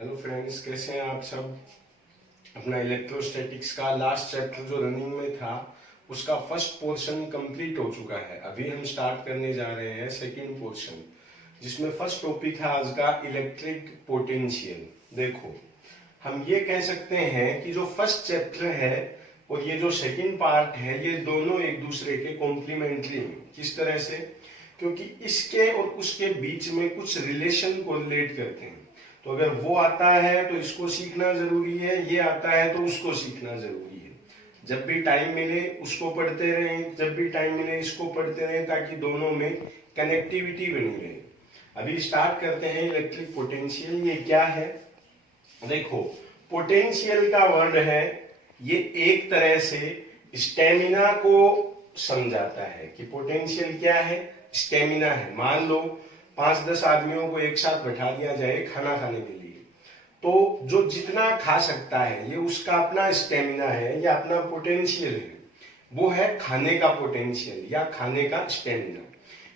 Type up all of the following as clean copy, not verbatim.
Hello friends, कैसे हैं आप सब। अपना इलेक्ट्रोस्टैटिक्स का लास्ट चैप्टर जो रनिंग में था उसका फर्स्ट पोर्शन कंप्लीट हो चुका है। अभी हम स्टार्ट करने जा रहे हैं सेकंड पोर्शन, जिसमें फर्स्ट टॉपिक है आज का इलेक्ट्रिक पोटेंशियल। देखो, हम ये कह सकते हैं कि जो फर्स्ट चैप्टर है और ये जो सेकंड पार्ट है, ये दोनों एक दूसरे के कॉम्प्लीमेंट्री हैं। किस तरह से? क्योंकि इसके और उसके बीच में कुछ रिलेशन कोरिलेट करते हैं। तो अगर वो आता है तो इसको सीखना जरूरी है, ये आता है तो उसको सीखना जरूरी है। जब भी टाइम मिले उसको पढ़ते रहें, जब भी टाइम मिले इसको पढ़ते रहें, ताकि दोनों में कनेक्टिविटी बनी रहे। अभी स्टार्ट करते हैं इलेक्ट्रिक पोटेंशियल। ये क्या है? देखो, पोटेंशियल का वर्ड है, ये एक तरह से स्टेमिना को समझाता है कि पोटेंशियल क्या है, स्टेमिना है। मान लो 5-10 आदमियों को एक साथ बैठा दिया जाए खाना खाने के लिए, तो जो जितना खा सकता है ये उसका अपना स्टेमिना है या अपना पोटेंशियल है। वो है खाने का पोटेंशियल या खाने का स्टेमिना।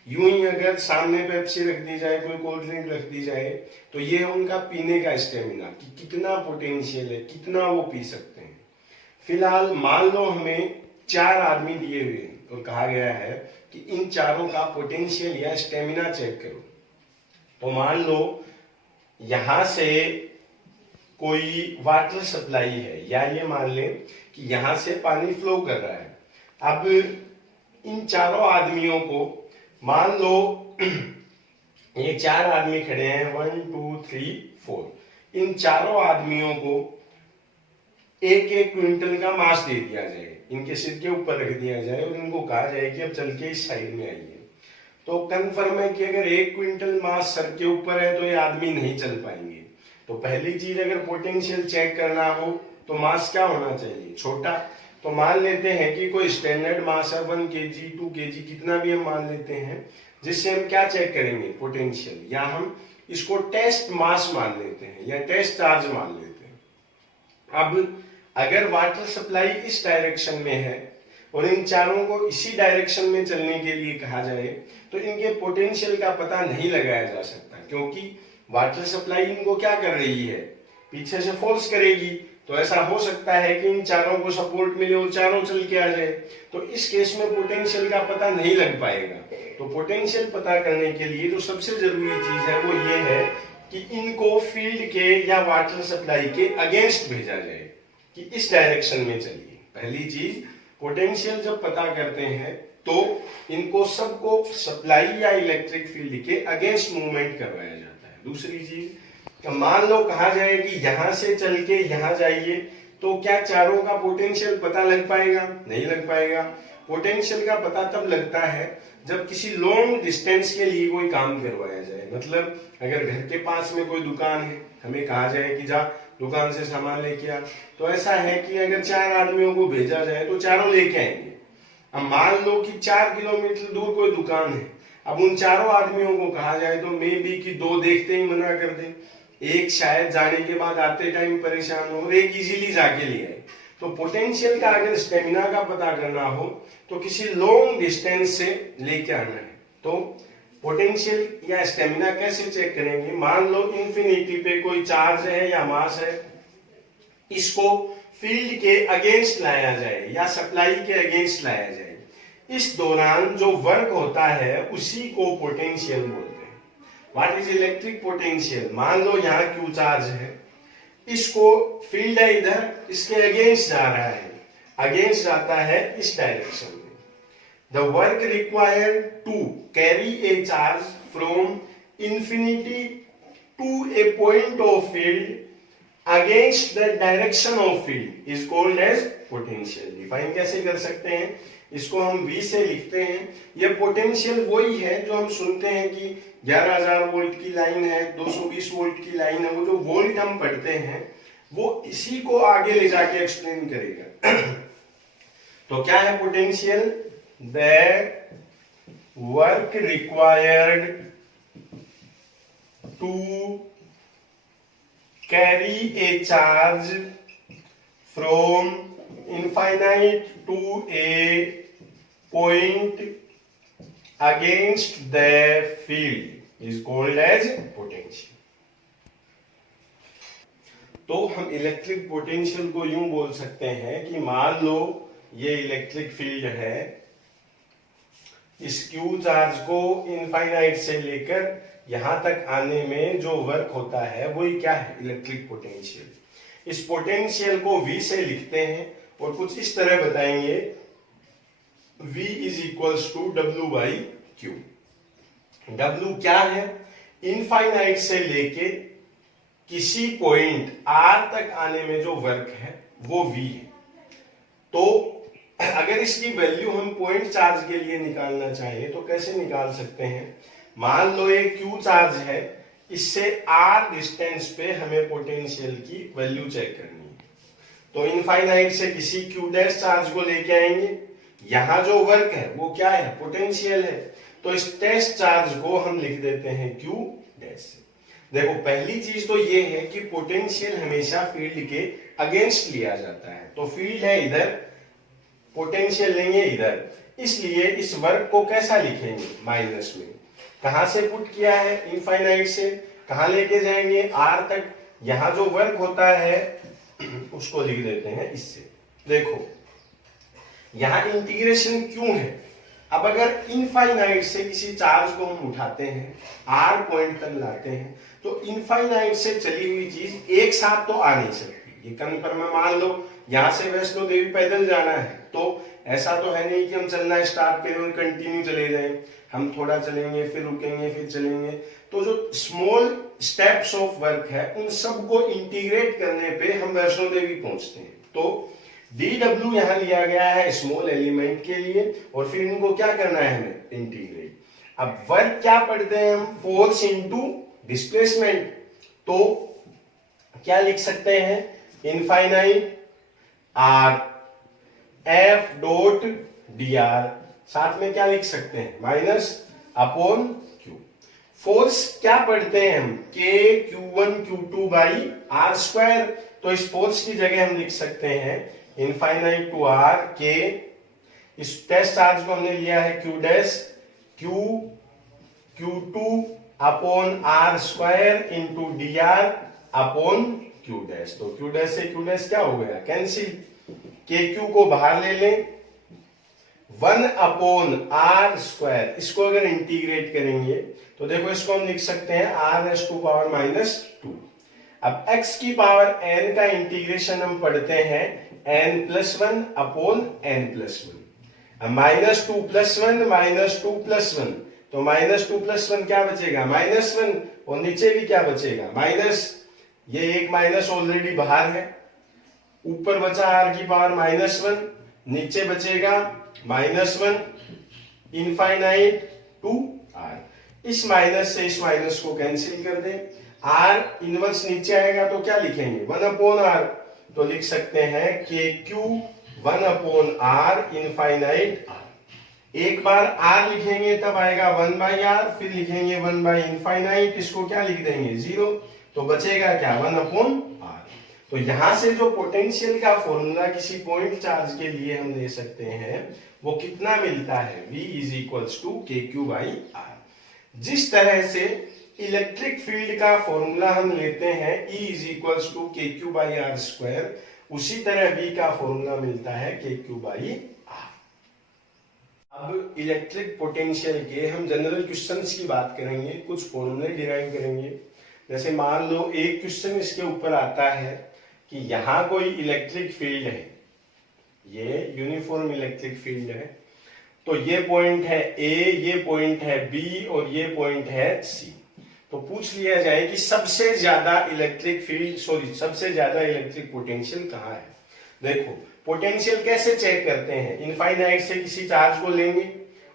यूं ही अगर सामने पेप्सी रख दी जाए, कोई कोल्ड ड्रिंक रख दी जाए, तो ये है उनका पीने का स्टेमिना कि कितना पोटेंशियल है, कितना वो पी सकते हैं। फिलहाल मान लो हमें 4 आदमी दिए हुए हैं और कहा गया है कि इन चारों का पोटेंशियल या स्टेमिना चेक करो। तो मान लो यहां से कोई वाटर सप्लाई है, या ये मान लें कि यहां से पानी फ्लो कर रहा है। अब इन चारों आदमियों को मान लो ये 4 आदमी खड़े हैं, 1 2 3 4। इन चारों आदमियों को 1-1 क्विंटल का मास दे दिया जाए, इनके सिर के ऊपर रख दिया जाए और इनको कहा जाए कि अब चल के इस साइड में आइए। तो कंफर्म है कि अगर 1 क्विंटल मास सर के ऊपर है तो ये आदमी नहीं चल पाएंगे। तो पहली चीज, अगर पोटेंशियल चेक करना हो तो मास क्या होना चाहिए? छोटा। तो मान लेते हैं कि कोई स्टैंडर्ड मास है 1 kg 2 kg, कितना भी हम मान लेते हैं, जिससे हम क्या चेक करेंगे? पोटेंशियल। या हम इसको टेस्ट मास मान लेते हैं या टेस्ट चार्ज मान लेते हैं। अब अगर वाटर सप्लाई इस डायरेक्शन में है और इन चारों को इसी डायरेक्शन में चलने के लिए कहा जाए, तो इनके पोटेंशियल का पता नहीं लगाया जा सकता, क्योंकि वाटर सप्लाई इनको क्या कर रही है? पीछे से फोर्स करेगी। तो ऐसा हो सकता है कि इन चारों को सपोर्ट मिले और चारों चल के आ जाए, तो इस केस में पोटेंशियल का पता नहीं लग पाएगा। तो पोटेंशियल पता करने के लिए जो सबसे जरूरी चीज है वो ये है कि इनको फील्ड के या वाटर सप्लाई के अगेंस्ट भेजा जाए कि इस डायरेक्शन में चलिए। पहली चीज, पोटेंशियल जब पता करते हैं तो इनको सबको सप्लाई या इलेक्ट्रिक फील्ड के अगेंस्ट मूवमेंट करवाया जाता है। दूसरी चीज, तो मान लो कहा जाए कि यहां से चल के यहां जाइए, तो क्या चारों का पोटेंशियल पता लग पाएगा? नहीं लग पाएगा। पोटेंशियल का पता तब लगता है जब किसी लॉन्ग डिस्टेंस के लिए कोई काम करवाया जाए। मतलब अगर घर के पास में कोई दुकान है, हमें कहा जाए कि जा दुकान से सामान लेके आ, तो ऐसा है कि अगर 4 आदमियों को भेजा जाए तो चारों लेके आएंगे। अब मान लो कि 4 किलोमीटर दूर कोई दुकान है, अब उन चारों आदमियों को कहा जाए तो मे बी कि 2 देखते ही मना कर दे, एक शायद जाने के बाद आते टाइम परेशान हो और एक इजीली जाके ले आए। तो पोटेंशियल का अगर स्टेमिना का पता करना हो तो किसी लॉन्ग डिस्टेंस से लेके आना है। तो पोटेंशियल या स्टेमिना कैसे चेक करेंगे? मान लो इंफिनिटी पे कोई चार्ज है या मास है, इसको फील्ड के अगेंस्ट लाया जाए या सप्लाई के अगेंस्ट लाया जाए। इस दौरान जो वर्क होता है उसी को पोटेंशियल बोलते हैं। What is electric potential? मान लो यहाँ क्यू चार्ज है, इसको फील्ड है इधर, इसके अगेंस्ट जा रहा है, अगेंस्ट जाता है इस डायरेक्शन में। The work required to carry a charge from infinity to a point of field against the direction of field is called as potential. Define कैसे कर सकते हैं? इसको हम V से लिखते हैं। यह पोटेंशियल वही है जो हम सुनते हैं कि 11,000 वोल्ट की लाइन है, 220 वोल्ट की लाइन है। वो जो वोल्ट हम पढ़ते हैं वो इसी को आगे ले जाके एक्सप्लेन करेगा। तो क्या है potential? That work required to carry a charge from infinite to a point against the field is called as potential. तो हम इलेक्ट्रिक पोटेंशियल को यूं बोल सकते हैं कि मान लो ये इलेक्ट्रिक फील्ड है, इस क्यू चार्ज को इनफाइनाइट से लेकर यहां तक आने में जो वर्क होता है वही क्या है, इलेक्ट्रिक पोटेंशियल। इस पोटेंशियल को V से लिखते हैं और कुछ इस तरह बताएंगे, V is equals to W by Q. W क्या है, इनफाइनाइट से लेके किसी पॉइंट R तक आने में जो वर्क है वो V है। तो अगर इसकी वैल्यू हम पॉइंट चार्ज के लिए निकालना चाहें तो कैसे निकाल सकते हैं, मान लो ये क्यू चार्ज है, इससे R डिस्टेंस पे हमें पोटेंशियल की वैल्यू चेक करनी है। तो इनफाइनाइट से किसी क्यू डैश चार्ज को लेके आएंगे, यहां जो वर्क है वो क्या है, पोटेंशियल है। तो इस टेस्ट चार्ज को हम लिख देते हैं क्यू डैश से। देखो पहली चीज तो ये है कि पोटेंशियल हमेशा फील्ड के अगेंस्ट लिया जाता है। तो फील्ड है इधर, पोटेंशियल लेंगे इधर, इसलिए इस वर्क को कैसा लिखेंगे, माइनस में। कहां से पुट किया है, इनफाइनाइट से, कहां लेके जाएंगे, R तक। यहां जो वर्क होता है उसको लिख देते हैं इससे। देखो यहां इंटीग्रेशन क्यों है, अब अगर इनफाइनाइट से किसी चार्ज को हम उठाते हैं, R पॉइंट तक लाते हैं, तो इनफाइनाइट से चली हुई चीज एक साथ तो आ नहीं सकती। ये कन्फर्म है, मान लो यहां से वैष्णो देवी पैदल जाना है, तो ऐसा तो है नहीं कि हम चलना स्टार्ट करें और कंटिन्यू चले जाएं। हम थोड़ा चलेंगे, फिर रुकेंगे, फिर चलेंगे। तो जो स्मॉल स्टेप्स ऑफ वर्क है उन सबको इंटीग्रेट करने पे हम वैष्णो देवी पहुंचते हैं। तो dw यहां लिया गया है स्मॉल एलिमेंट के लिए, और फिर इनको क्या करना है हमें, इंटीग्रेट। अब वर्क क्या पढ़ते हैं हम, फोर्स इनटू डिस्प्लेसमेंट। तो क्या लिख सकते हैं, infinite R F dot dr, साथ में क्या लिख सकते हैं, माइनस अपॉन Q। फोर्स क्या पढ़ते हैं हम, K Q1 Q2 by R square. तो इस फोर्स की जगह हम लिख सकते हैं इनफाइनाइट टू R K, इस टेस्ट चार्ज को हमने लिया है Q dash, Q2 upon R square into dr upon Q dash. तो Q डैश से Q डैश क्या हो गया, कैंसिल। KQ को बाहर ले लें, 1 अपॉन R स्क्वायर, इसको अगर इंटीग्रेट करेंगे तो देखो इसको हम लिख सकते हैं R raise to power minus 2। अब x की पावर n का इंटीग्रेशन हम पढ़ते हैं n plus 1 upon n plus 1। अब माइनस 2 प्लस 1 माइनस 2 प्लस 1, तो माइनस 2 प्लस 1 क्या बचेगा, माइनस 1, और नीचे भी क्या बचेगा, माइनस। ये एक माइनस ऑलरेडी बाहर है, ऊपर बचा r की पावर माइनस 1, नीचे बचेगा माइनस 1 इनफाइनाइट टू r। इस माइनस से इस माइनस को कैंसिल कर दें, r इनवर्स नीचे आएगा तो क्या लिखेंगे, 1 अपॉन r। तो लिख सकते हैं KQ 1 upon r infinite r। एक बार r लिखेंगे तब आएगा 1 बाई r, फिर लिखेंगे 1 बाई इनफाइनाइट, इसको क्या लिख देंगे, 0। तो बचेगा क्या, 1 अपॉन r। तो यहां से जो पोटेंशियल का फॉर्मूला किसी पॉइंट चार्ज के लिए हम ले सकते हैं वो कितना मिलता है, V is equals to KQ by R। जिस तरह से इलेक्ट्रिक फील्ड का फॉर्मूला हम लेते हैं E is equals to KQ by R square, उसी तरह V का फॉर्मूला मिलता है KQ बाई R। अब इलेक्ट्रिक पोटेंशियल के हम जनरल क्वेश्चंस की बात करेंगे, कुछ फॉर्मूले डिराइव करेंगे। जैसे मान लो एक क्वेश्चन इसके ऊपर आता है कि यहां कोई इलेक्ट्रिक फील्ड है, ये यूनिफॉर्म इलेक्ट्रिक फील्ड है, तो ये पॉइंट है A, ये पॉइंट है B और ये पॉइंट है C। तो पूछ लिया जाए कि सबसे ज्यादा इलेक्ट्रिक पोटेंशियल कहाँ है। देखो पोटेंशियल कैसे चेक करते हैं, इनफाइनाइट से किसी चार्ज को लेंगे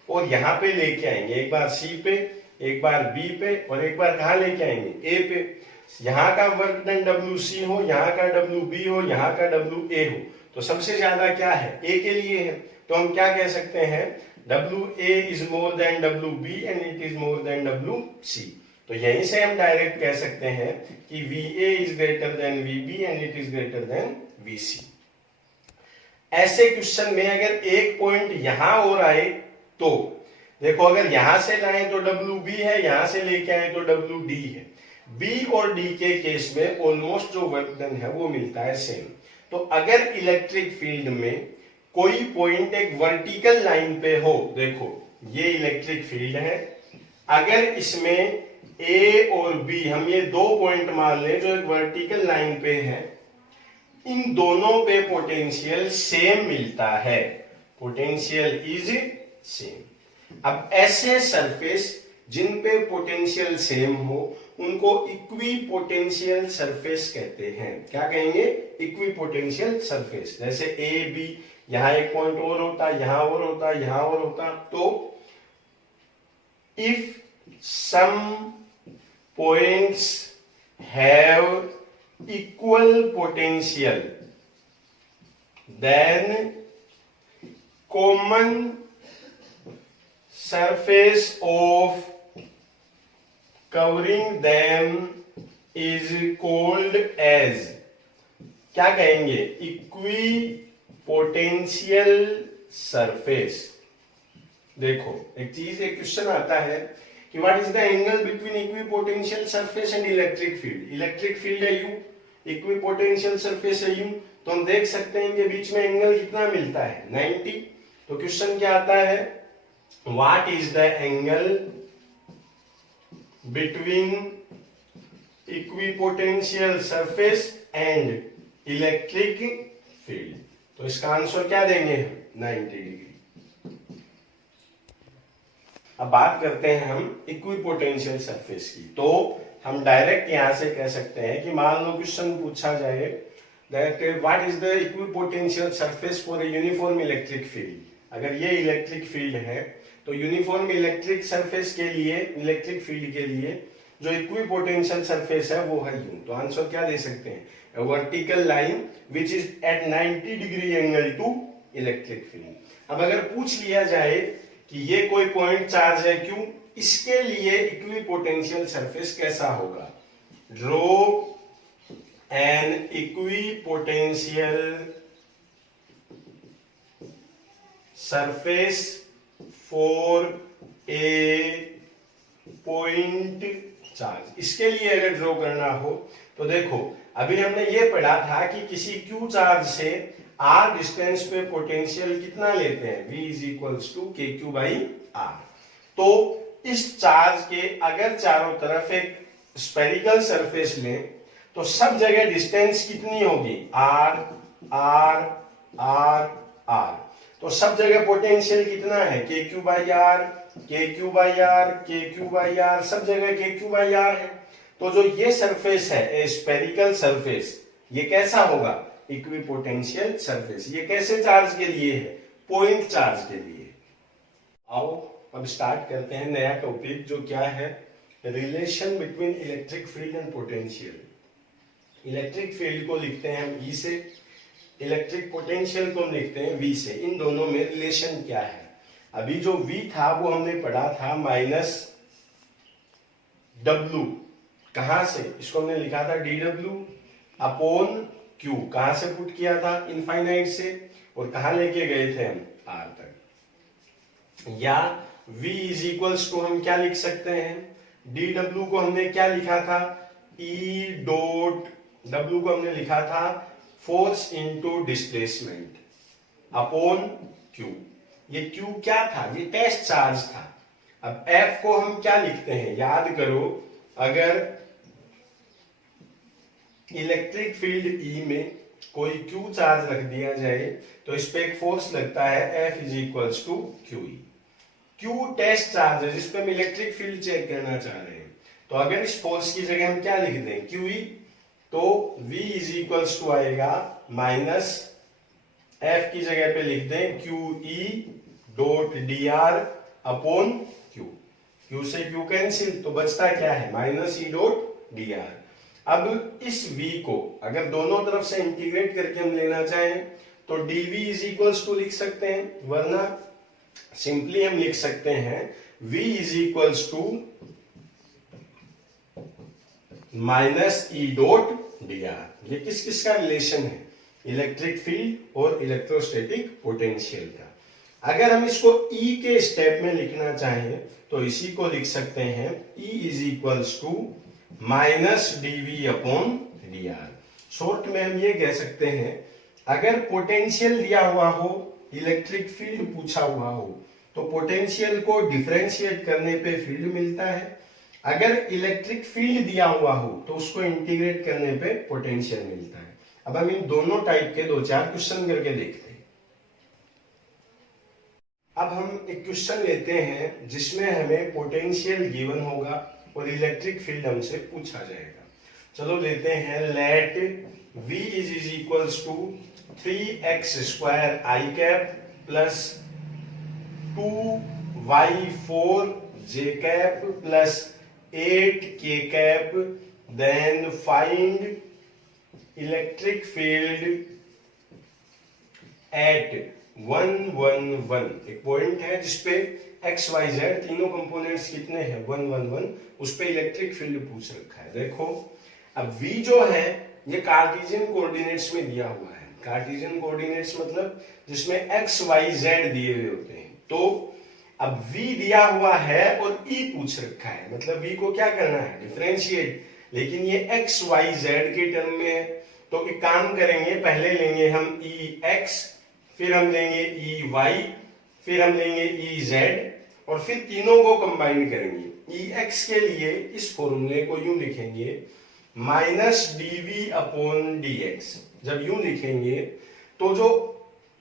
और यहाँ पे लेके आएंगे, एक बार C पे, एक बार B पे, और एक बार कहाँ लेके आएंगे, A पे। यहाँ का वर्क डन WC हो, यहाँ का WB हो, यहाँ का WA हो, तो सबसे ज्यादा क्या है, A के लिए है। तो हम क्या कह सकते हैं, WA is more than WB and it is more than WC। तो यहीं से हम डायरेक्ट कह सकते हैं कि VA is greater than VB and it is greater than VC। ऐसे क्वेश्चन में अगर एक पॉइंट यहां और आए तो देखो, अगर यहां से लाएं तो WB है, यहां से लेके आए तो WD है। बी और डी के केस में ऑलमोस्ट जो वर्क डन है वो मिलता है सेम। तो अगर इलेक्ट्रिक फील्ड में कोई पॉइंट एक वर्टिकल लाइन पे हो, देखो ये इलेक्ट्रिक फील्ड है, अगर इसमें ए और बी हम ये दो पॉइंट मान लें जो एक वर्टिकल लाइन पे है, इन दोनों पे पोटेंशियल सेम मिलता है, पोटेंशियल इज सेम। अब ऐसे सरफेस जिन पे पोटेंशियल सेम हो उनको इक्वी पोटेंशियल सरफेस कहते हैं। क्या कहेंगे? Equipotential surface. जैसे ए बी, यहां एक पॉइंट और होता, यहां और होता, यहां और होता, तो if some points have equal potential then common surface of covering them is called as, क्या कहेंगे? Equipotential surface. देखो एक चीज, एक क्वेश्चन आता है कि what is the angle between equipotential surface and electric field. Electric field है यू, इक्वी पोटेंशियल सरफेस है यू, तो हम देख सकते हैं कि बीच में एंगल कितना मिलता है? 90। तो क्वेश्चन क्या आता है? What is the angle between equipotential surface and electric field? तो इसका आंसर क्या देंगे? 90 डिग्री। अब बात करते हैं हम इक्विपोटेंशियल सरफेस की। तो हम डायरेक्ट यहां से कह सकते हैं कि मान लो क्वेश्चन पूछा जाए that what is the equipotential surface for a uniform electric field. अगर ये इलेक्ट्रिक फील्ड है तो यूनिफॉर्म इलेक्ट्रिक सरफेस के लिए, इलेक्ट्रिक फील्ड के लिए जो इक्विपोटेंशियल सरफेस है वो है यू। तो आंसर क्या दे सकते हैं? a vertical line which is at 90 degree angle to electric field। अब अगर पूछ लिया जाए कि ये कोई पॉइंट चार्ज है क्यों, इसके लिए इक्विपोटेंशियल सरफेस कैसा होगा? Draw an equipotential surface for a point charge. इसके लिए अगर ड्रॉ करना हो तो देखो अभी हमने ये पढ़ा था कि किसी क्यू चार्ज से आर डिस्टेंस पे पोटेंशियल कितना लेते हैं? V इज इक्वल्स टू के क्यू बाई आर। तो इस चार्ज के अगर चारों तरफ एक स्पेरिकल सरफेस लें तो सब जगह डिस्टेंस कितनी होगी? R R R R। तो सब जगह पोटेंशियल कितना है? के क्यू बाई आर, के क्यू बाई आर, के क्यू बाई आर, सब जगह के क्यू बाई आर है। तो जो ये सरफेस है ए स्पेरिकल सरफेस, ये कैसा होगा? Equipotential surface. ये कैसे चार्ज के लिए है? पॉइंट चार्ज के लिए। आओ अब स्टार्ट करते हैं नया टॉपिक जो क्या है? Relation between electric field and potential. Electric field को लिखते हैं हम ई से, इलेक्ट्रिक पोटेंशियल को हम लिखते हैं वी से। इन दोनों में रिलेशन क्या है? अभी जो V था वो हमने पढ़ा था माइनस W। कहां से? इसको हमने लिखा था dW अपॉन Q। कहां से पुट किया था? इनफाइनाइट से। और कहां लेके गए थे हम? R तक। या V इज इक्वल्स टू हम क्या लिख सकते हैं? dW को हमने क्या लिखा था? E डॉट W को हमने लिखा था force into displacement upon Q। ये Q क्या था? ये टेस्ट चार्ज था। अब F को हम क्या लिखते हैं? याद करो, अगर इलेक्ट्रिक फील्ड E में कोई Q चार्ज रख दिया जाए तो इस पे एक फोर्स लगता है F is equals to QE। Q test charge है जिस पे हम इलेक्ट्रिक फील्ड चेक करना चाह रहे हैं। तो अगर इस फोर्स की जगह हम क्या लिख दें? QE, तो V इज इक्वल्स टू आएगा माइनस F की जगह पे लिख दें QE dot dr upon Q। Q से Q कैंसिल, तो बचता क्या है? Minus E dot dr। अब इस V को अगर दोनों तरफ से इंटीग्रेट करके हम लेना चाहें तो dV इज इक्वल्स टू लिख सकते हैं, वरना सिंपली हम लिख सकते हैं V is equals to minus E dot dr। ये किस किस का रिलेशन है? इलेक्ट्रिक फील्ड और इलेक्ट्रोस्टैटिक पोटेंशियल का। अगर हम इसको E के स्टेप में लिखना चाहें तो इसी को लिख सकते हैं E is equals to minus dV upon d r. Short में हम ये कह सकते हैं, अगर पोटेंशियल दिया हुआ हो, इलेक्ट्रिक फील्ड पूछा हुआ हो, तो पोटेंशियल को डिफरेंशिएट करने पे फील्ड मिलता है। अगर इलेक्ट्रिक फील्ड दिया हुआ हो तो उसको इंटीग्रेट करने पे पोटेंशियल मिलता है। अब हम इन दोनों टाइप के 2-4 क्वेश्चन करके देखते हैं। अब हम एक क्वेश्चन लेते हैं जिसमें हमें पोटेंशियल गिवन होगा और इलेक्ट्रिक फील्ड हमसे पूछा जाएगा। चलो लेते हैं, let v is equals to 3x² i cap plus 2y4j cap plus 8k cap, then find electric field at 1 1 1। एक पॉइंट है जिसपे x y z तीनों कंपोनेंट्स कितने हैं, 1 1 1, उस पे इलेक्ट्रिक फील्ड पूछ रखा है। देखो अब v जो है ये कार्टेशियन कोऑर्डिनेट्स में दिया हुआ है। कार्टेशियन कोऑर्डिनेट्स मतलब जिसमें x y z दिए हुए होते हैं। तो अब v दिया हुआ है और e पूछ रखा है, मतलब v को क्या करना है, डिफरेंशिएट। लेकिन ये x y z के टर्म में है, तो एक काम करेंगे, पहले लेंगे हम e x, फिर हम लेंगे e y, फिर हम लेंगे e z, और फिर तीनों को कंबाइन करेंगे। e x के लिए इस फॉर्मूले को यूं लिखेंगे, माइनस dv अपॉन dx। जब यूं लिखेंगे तो जो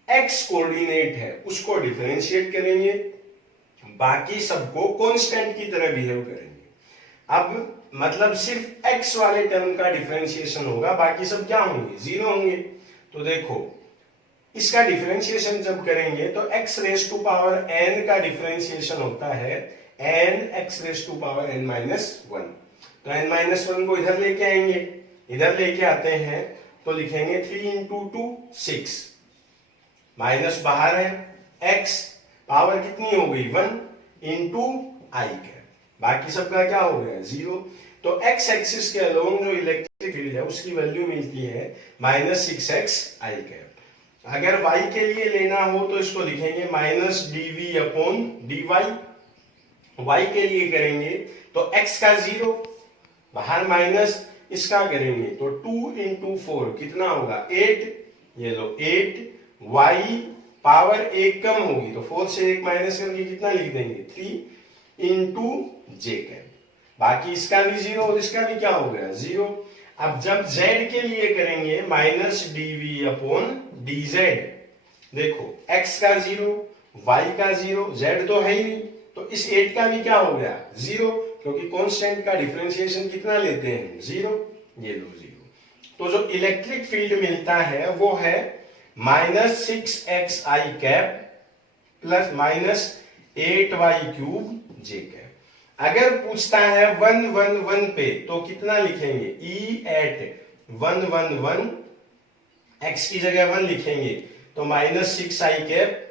x कोऑर्डिनेट है उसको डिफरेंशिएट करेंगे, बाकी सबको कांस्टेंट की तरह बिहेव करेंगे। अब मतलब सिर्फ x वाले टर्म का डिफरेंशिएशन होगा, बाकी सब क्या होंगे, जीरो होंगे। तो देखो इसका डिफरेंशिएशन जब करेंगे तो x raise to power n का डिफरेंशिएशन होता है n x raise to power n minus 1। तो n माइनस 1 को इधर लेके आएंगे, इधर लेके आते हैं तो लिखेंगे 3 इंटू 2 6, माइनस बाहर है, x पावर कितनी हो गई 1 इंटू आई कैप, बाकी सबका क्या हो गया 0। तो x एक्सिस के अलोंग जो इलेक्ट्रिक फील्ड है उसकी वैल्यू मिलती है माइनस 6x आई कैप। अगर y के लिए लेना हो तो इसको लिखेंगे minus dv upon dy। y के लिए करेंगे तो x का 0, बाहर माइनस, इसका करेंगे तो 2 इंटू 4 कितना होगा 8, ये लो 8, y पावर एक कम होगी तो 4 से 1 माइनस करके कितना लिख देंगे 3 इंटू जे कैप, बाकी इसका भी 0 और इसका भी क्या हो गया 0। अब जब z के लिए करेंगे माइनस dv अपॉन dz, देखो x का 0, y का 0, z तो है ही नहीं, तो इस 8 का भी क्या हो गया 0, क्योंकि कांस्टेंट का डिफरेंशिएशन कितना लेते हैं 0, ये लो 0। तो जो इलेक्ट्रिक फील्ड मिलता है वो है minus 6x i cap plus minus 8y cube j cap. अगर पूछता है 1 1 1 पे तो कितना लिखेंगे e एट 1 1 1, x की जगह 1 लिखेंगे तो माइनस 6 आई कैप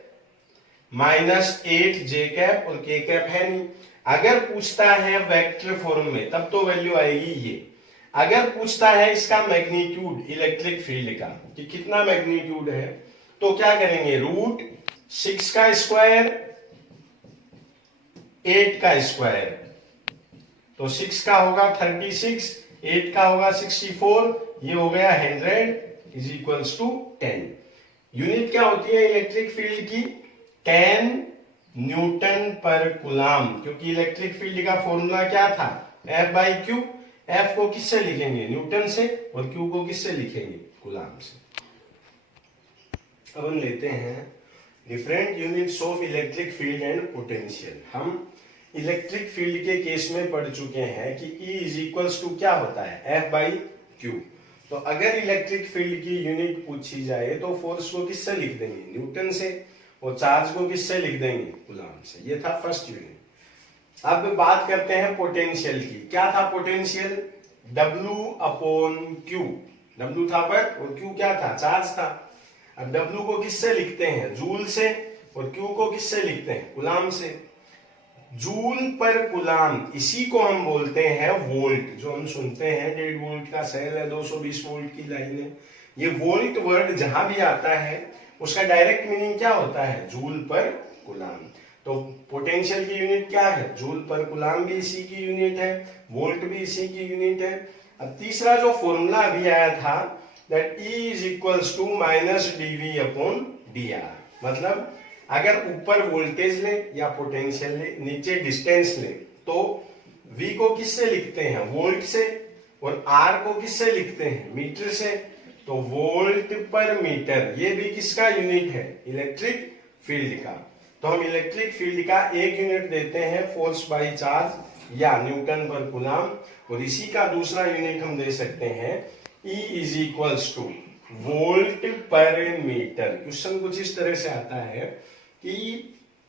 माइनस 8 जे कैप, और k कैप है नहीं। अगर पूछता है वेक्टर फॉर्म में तब तो वैल्यू आएगी ये। अगर पूछता है इसका मैग्नीट्यूड इलेक्ट्रिक फील्ड का कि कितना मैग्नीट्यूड है, तो क्या करेंगे रूट 6 का स्क्वायर 8 का स्क्वायर, तो 6 का होगा 36, 8 का होगा 64, ये हो गया 100 इज इक्वल्स टू 10। यूनिट क्या होती है इलेक्ट्रिक फील्ड की, 10 न्यूटन पर कूलाम, क्योंकि इलेक्ट्रिक फील्ड का फॉर्मूला क्या था F बाई क्यू। F को किससे लिखेंगे न्यूटन से, और Q को किससे लिखेंगे कूलाम से। अब हम लेते हैं different units of electric field and potential. हम इलेक्ट्रिक फील्ड के केस में पढ़ चुके हैं कि E इज इक्वल्स टू क्या होता है F बाई क्यू। तो अगर इलेक्ट्रिक फील्ड की यूनिट पूछी जाए तो फोर्स को किससे लिख देंगे न्यूटन से, और चार्ज को किससे लिख देंगे कूलाम से। ये था फर्स्ट यूनिट। अब बात करते हैं पोटेंशियल की। क्या था potential, W upon Q। W था वर्क और Q क्या था चार्ज था। अब W को किससे लिखते हैं जूल से, और Q को किससे लिखते हैं कूलाम से। जूल पर कूलाम, इसी को हम बोलते हैं वोल्ट। जो हम सुनते हैं 1.5 वोल्ट का सेल है, 220 वोल्ट की लाइन है, ये वोल्ट वर्ड जहां भी आता है उसका डायरेक्ट मीनिंग क्या होता है जूल पर कूलाम। तो पोटेंशियल की यूनिट क्या है, जूल पर कूलम्ब भी इसी की यूनिट है, वोल्ट भी इसी की यूनिट है। अब तीसरा जो फॉर्मूला अभी आया था that E is equals to minus dV upon dr, मतलब अगर ऊपर वोल्टेज ले या पोटेंशियल ले, नीचे डिस्टेंस ले, तो V को किससे लिखते हैं, वोल्ट से, और R को किससे लिखते हैं, मीटर से। तो वोल्ट पर मीटर ये भी किसका यूनिट है, इलेक्ट्रिक फील्ड का। तो हम इलेक्ट्रिक फील्ड का एक यूनिट देते हैं फोर्स बाय चार्ज या न्यूटन पर कूलम्ब, और इसी का दूसरा यूनिट हम दे सकते हैं E is equals two volt पर मीटर। क्वेश्चन कुछ इस तरह से आता है कि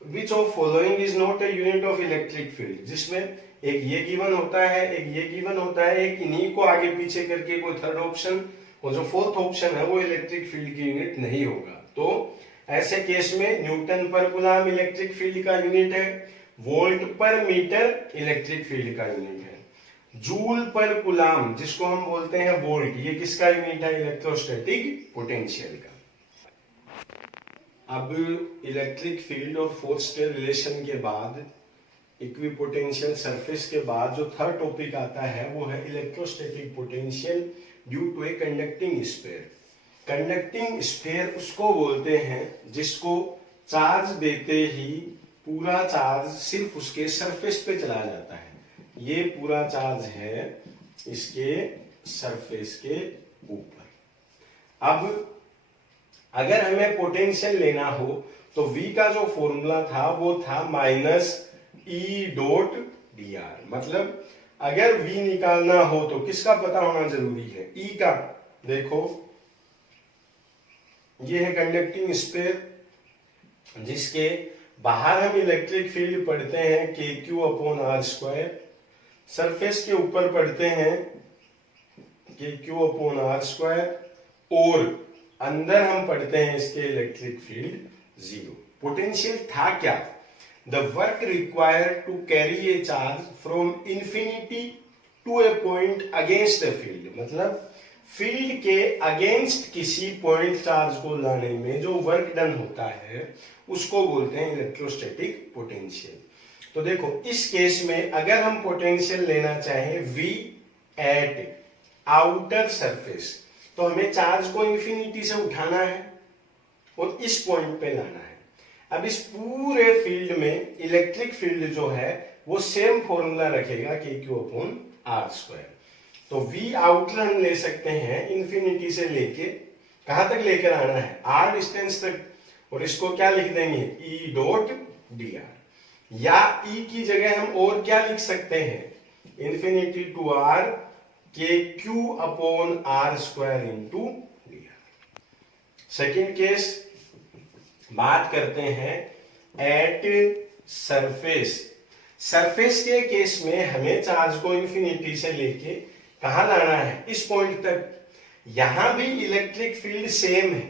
which of following is not a unit of electric field, जिसमें एक ये गिवन होता है, एक ये गिवन होता है, एक इन्हीं को आगे पीछे करके कोई थर्ड ऑप्शन, और जो फोर्थ ऑप्शन है वो इलेक्ट्रिक फील्ड की यूनिट नहीं होगा। तो ऐसे केस में न्यूटन पर कूलम्ब इलेक्ट्रिक फील्ड का यूनिट है, वोल्ट पर मीटर इलेक्ट्रिक फील्ड का यूनिट है, जूल पर कूलम्ब जिसको हम बोलते हैं वोल्ट, ये किसका यूनिट है, इलेक्ट्रोस्टैटिक पोटेंशियल का। अब इलेक्ट्रिक फील्ड और फोर्स के रिलेशन के बाद, इक्विपोटेंशियल सरफेस के बाद जो थर्ड टॉपिक आता है वो है electrostatic potential due to a conducting sphere. Conducting sphere उसको बोलते हैं जिसको चार्ज देते ही पूरा चार्ज सिर्फ उसके सरफेस पे चला जाता है। ये पूरा चार्ज है इसके सरफेस के ऊपर। अब अगर हमें पोटेंशियल लेना हो तो V का जो फॉर्मूला था वो था माइनस E डॉट dr, मतलब अगर V निकालना हो तो किसका पता होना जरूरी है, E का। देखो ये है कंडक्टिंग स्फीयर जिसके बाहर हम इलेक्ट्रिक फील्ड पढ़ते हैं KQ upon R square, surface के ऊपर पढ़ते हैं KQ अपॉन R स्क्वायर, और अंदर हम पढ़ते हैं इसके इलेक्ट्रिक फील्ड जीरो। पोटेंशियल था क्या, the work required to carry a charge from infinity to a point against the field, मतलब फील्ड के अगेंस्ट किसी पॉइंट चार्ज को लाने में जो वर्क डन होता है उसको बोलते हैं इलेक्ट्रोस्टैटिक पोटेंशियल। तो देखो इस केस में अगर हम पोटेंशियल लेना चाहें V एट आउटर सरफेस, तो हमें चार्ज को इंफिनिटी से उठाना है और इस पॉइंट पे लाना है। अब इस पूरे फील्ड में इलेक्ट्रिक फील्ड जो है वो सेम फॉर्मूला रखेगा KQ अपॉन R स्क्वायर। तो V आउटर हम ले सकते हैं इंफिनिटी से लेके कहां तक लेकर आना है, R डिस्टेंस तक, और इसको क्या लिख देंगे E डॉट dr, या E की जगह हम और क्या लिख सकते हैं infinity to R KQ upon R square into dr। Second case बात करते हैं एट सरफेस। सरफेस के केस में हमें चार्ज को इंफिनिटी से लेके कहां लाना है, इस पॉइंट तक। यहां भी इलेक्ट्रिक फील्ड सेम है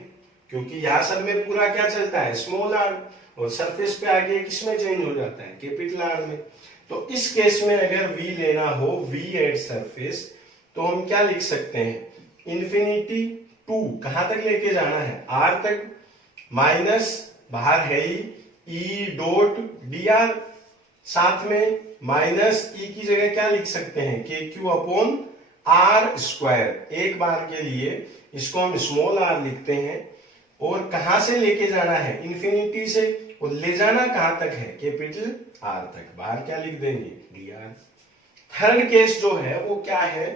क्योंकि यहां सब में पूरा क्या चलता है, स्मॉल r, और सरफेस पे आगे किसमें चेंज हो जाता है, कैपिटल R में। तो इस केस में अगर V लेना हो, V एट सरफेस, तो हम क्या लिख सकते हैं इंफिनिटी टू कहां तक लेके जाना है, R तक, माइनस बाहर है ही E डॉट dr, साथ में माइनस E की जगह क्या लिख सकते हैं KQ अपॉन R स्क्वायर। एक बार के लिए इसको हम स्मॉल r लिखते हैं, और कहां से लेके जाना है इंफिनिटी से, और ले जाना कहां तक है कैपिटल R तक, बाहर क्या लिख देंगे dr। थर्ड केस जो है वो क्या है,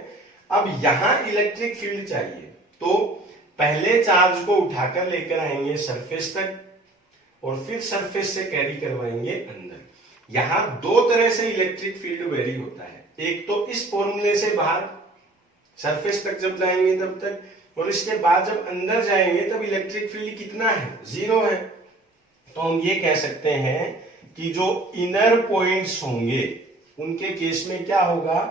अब यहां इलेक्ट्रिक फील्ड चाहिए तो पहले चार्ज को उठाकर लेकर आएंगे सरफेस तक और फिर सरफेस से कैरी करवाएंगे अंदर। यहां दो तरह से इलेक्ट्रिक फील्ड वेरी होता है, एक तो इस फॉर्मूले से बाहर सरफेस तक जब जाएंगे तब तक, और इसके बाद जब अंदर जाएंगे तब इलेक्ट्रिक फील्ड कितना है, जीरो है। तो हम ये कह सकते हैं कि जो इनर पॉइंट्स होंगे उनके केस में क्या होगा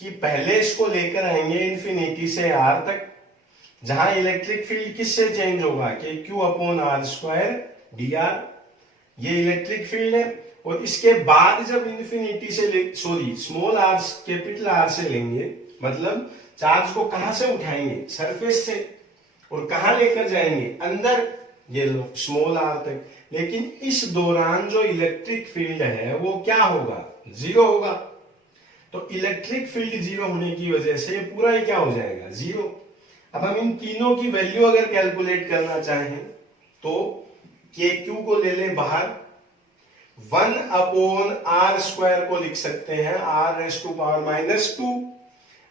कि पहले इसको लेकर आएंगे इंफिनिटी से R तक, जहां इलेक्ट्रिक फील्ड किससे चेंज होगा KQ upon R square dr, ये इलेक्ट्रिक फील्ड है। और इसके बाद जब इंफिनिटी से स्मॉल r कैपिटल R से लेंगे, मतलब चार्ज को कहां से उठाएंगे सरफेस से, और कहां लेकर जाएंगे अंदर, ये लो स्मॉल r तक। लेकिन इस दौरान जो इलेक्ट्रिक फील्ड है वो क्या होगा, जीरो होगा। तो इलेक्ट्रिक फील्ड जीरो होने की वजह से पूरा ही क्या हो जाएगा, जीरो। अब हम इन तीनों की वैल्यू अगर कैलकुलेट करना चाहें तो के क्यू को ले लें बाहर, 1/r² को लिख सकते हैं r⁻⁻²।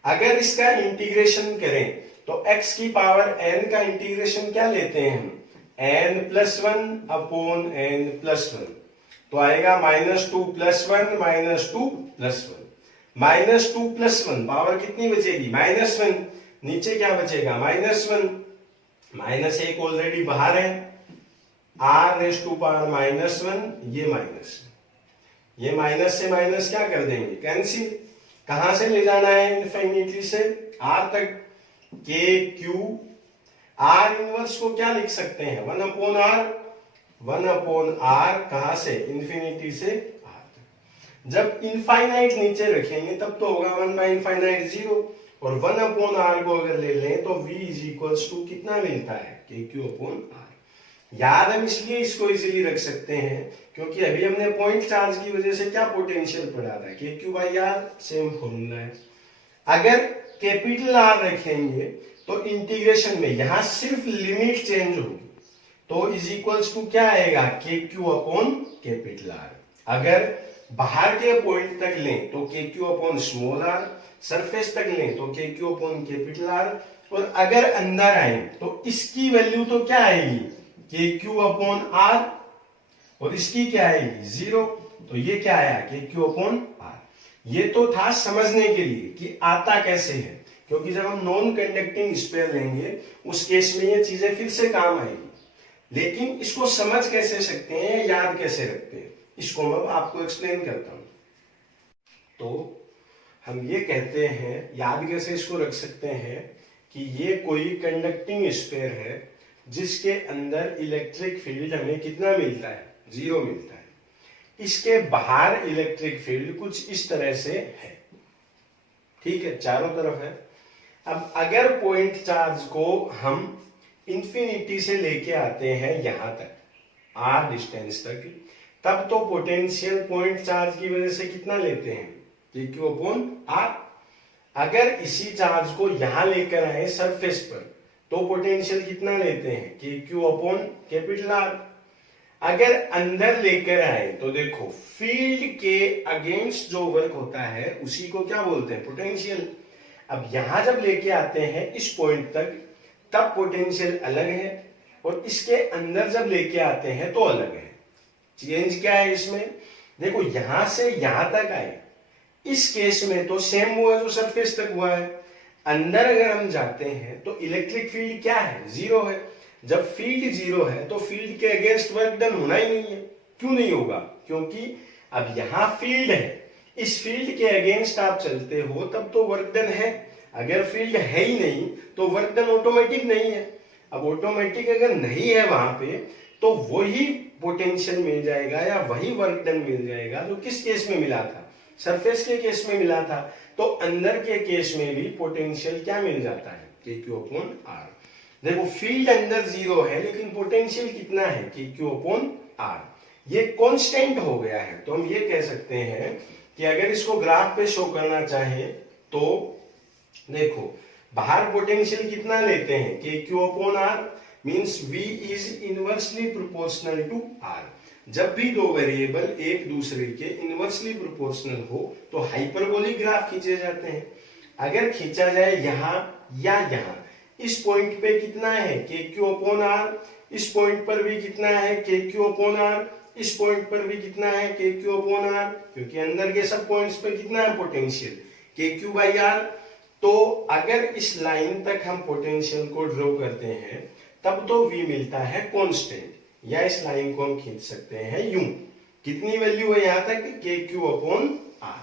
अगर इसका इंटीग्रेशन करें तो x की पावर n का इंटीग्रेशन क्या लेते हैं हम, n+1/n+1, तो आएगा -2 + 1 -2 + 1। -2 + 1 पावर कितनी बचेगी, -1, नीचे क्या बचेगा, -1, -1 ऑलरेडी बाहर है, r⁻⁻1, ये माइनस से माइनस क्या कर देंगे, कैंसिल। कहां से ले जाना है, इनफिनिटी से r तक, के क्यू, r इनवर्स को क्या लिख सकते हैं, 1/r कहां से, इन्फिनिटी से r तक। जब इनफाइनाइट नीचे रखेंगे तब तो होगा 1/∞ 0, और 1/r को अगर ले लें तो v = कितना मिलता है, KQ/r। याद हम इसलिए इसको इजीली रख सकते हैं क्योंकि अभी हमने पॉइंट चार्ज की वजह से क्या पोटेंशियल पढ़ा था, KQ/r, सेम फॉर्मूला है। अगर कैपिटल R रखेंगे तो इंटीग्रेशन में यहां सिर्फ लिमिट चेंज होगी, तो = क्या आएगा, KQ/R। अगर बाहर के पॉइंट तक लें तो KQ/r, सरफेस तक लें तो KQ/R, और अगर अंदर आए तो इसकी वैल्यू तो क्या आएगी, KQ/R, और इसकी क्या आएगी, 0। तो ये क्या आया, KQ/R। ये तो था समझने के लिए कि आता कैसे है, क्योंकि जब हम नॉन कंडक्टिंग स्फीयर लेंगे उस केस में ये चीजें फिर से काम आएगी। लेकिन इसको समझ कैसे सकते हैं, याद कैसे रखते हैं, इसको मैं आपको एक्सप्लेन करता हूं। तो हम ये कहते हैं, याद कैसे इसको रख सकते हैं, कि ये कोई कंडक्टिंग स्फीयर है जिसके अंदर इलेक्ट्रिक फील्ड हमें कितना मिलता है, 0 मिलता है। इसके बाहर इलेक्ट्रिक फील्ड कुछ इस तरह से है, ठीक है, चारों तरफ है। अब अगर पॉइंट चार्ज को हम इंफिनिटी से लेके आते हैं यहां तक, r डिस्टेंस तक, तब तो पोटेंशियल पॉइंट चार्ज की वजह से कितना लेते हैं, KQ/r। अगर इसी चार्ज को यहां लेकर आए सरफेस पर तो पोटेंशियल कितना लेते हैं, KQ/R। अगर अंदर लेकर आए तो देखो फील्ड के अगेंस्ट जो वर्क होता है उसी को क्या बोलते हैं, पोटेंशियल। अब यहां जब लेके आते हैं इस पॉइंट तक तब पोटेंशियल अलग है, और इसके अंदर जब लेके आते हैं तो अलग है। चेंज क्या है इसमें, देखो यहां से यहां तक आए, इस केस में तो सेम हुआ जो सरफेस तक हुआ है। अंदर अगर हम जाते हैं तो इलेक्ट्रिक फील्ड क्या है, 0 है। जब फील्ड 0 है तो फील्ड के अगेंस्ट वर्क डन होना ही नहीं है। क्यों नहीं होगा, क्योंकि अब यहां फील्ड है, इस फील्ड के अगेंस्ट आप चलते हो तब तो वर्क डन है। अगर फील्ड है ही नहीं तो वर्क डन ऑटोमेटिक नहीं है। अब ऑटोमेटिक अगर नहीं है वहां पे तो वही पोटेंशियल मिल जाएगा या वही वर्क डन मिल जाएगा जो किस केस में मिला था, सरफेस के केस में मिला था। तो अंदर के केस में भी पोटेंशियल क्या मिल जाता है, KQ/R। देखो फील्ड अंदर 0 है लेकिन पोटेंशियल कितना है, KQ/R। ये कांस्टेंट हो गया है। तो हम ये कह सकते हैं कि अगर इसको ग्राफ पे शो करना चाहे तो देखो बाहर पोटेंशियल कितना लेते हैं, KQ/R, means V is inversely proportional to R। जब भी दो वेरिएबल एक दूसरे के इनवर्सली प्रोपोर्शनल हो तो हाइपरबोलिक ग्राफ खींचे जाते हैं। अगर खींचा जाए यहां या यहां, इस पॉइंट पे कितना है, KQ/R, इस पॉइंट पर भी कितना है, KQ/R, इस पॉइंट पर भी कितना है, KQ/R, क्योंकि अंदर के सब पॉइंट्स पे कितना है पोटेंशियल, KQ/R। तो अगर इस लाइन तक हम पोटेंशियल को ड्रॉ करते हैं तब तो V मिलता है कांस्टेंट, या इस लाइन को हम खींच सकते हैं यूं। कितनी वैल्यू है यहां तक, KQ/R।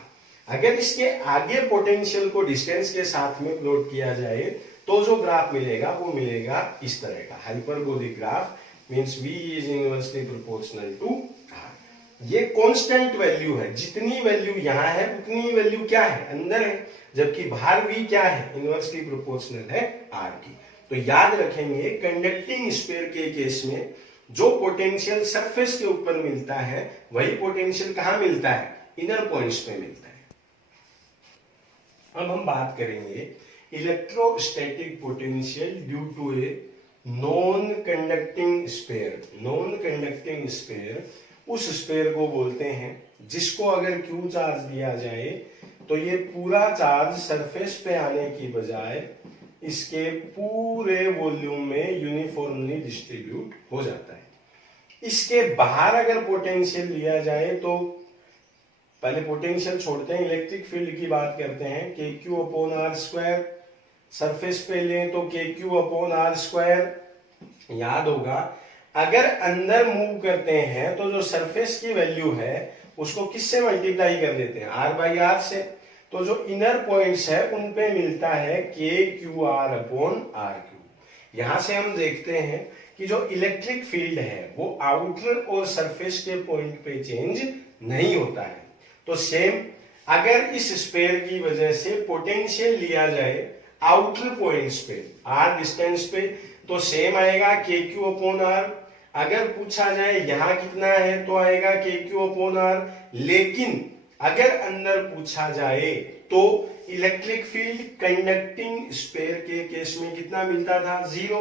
अगर इसके आगे पोटेंशियल को डिस्टेंस के साथ में प्लॉट किया जाए तो जो ग्राफ मिलेगा वो मिलेगा इस तरह का hyperbolic graph, means V is inversely proportional to R। ये कांस्टेंट वैल्यू है, जितनी वैल्यू यहां है उतनी वैल्यू क्या है, अंदर है, जबकि बाहर V क्या है, इनवर्सली प्रोपोर्शनल है R की। तो याद रखेंगे कंडक्टिंग स्फीयर के केस में जो पोटेंशियल सरफेस के ऊपर मिलता है वही पोटेंशियल कहां मिलता है, इनर पॉइंट्स पे मिलता है। अब हम बात करेंगे electrostatic potential due to a non conducting sphere. Non conducting sphere उस स्फीयर को बोलते हैं जिसको अगर क्यू चार्ज दिया जाए तो ये पूरा चार्ज सरफेस पे आने की बजाय इसके पूरे वॉल्यूम में यूनिफॉर्मली डिस्ट्रीब्यूट हो जाता है। इसके बाहर अगर पोटेंशियल लिया जाए तो पहले पोटेंशियल छोड़ते हैं, इलेक्ट्रिक फील्ड की बात करते हैं। K Q upon R square, surface पे लें तो के क्यू अपॉन आर स्क्वायर। याद होगा अगर अंदर मूव करते हैं तो जो सरफेस की वैल्यू है उसको किससे मल्टीप्लाई कर देते हैं, आर बाई आर से। तो जो इनर पॉइंट्स है उन पे मिलता है K Q R upon R Q. यहां से हम देखते हैं कि जो इलेक्ट्रिक फील्ड है वो आउटर और सरफेस के पॉइंट पे चेंज नहीं होता है। तो सेम अगर इस स्फीयर की वजह से पोटेंशियल लिया जाए आउटर पॉइंट्स पे, आर डिस्टेंस पे, तो सेम आएगा के क्यू अपॉन आर। अगर पूछा जाए यहां कितना है तो आएगा के क्यू अपॉन आर। लेकिन अगर अंदर पूछा जाए तो इलेक्ट्रिक फील्ड कंडक्टिंग स्फीयर के केस में कितना मिलता था, 0।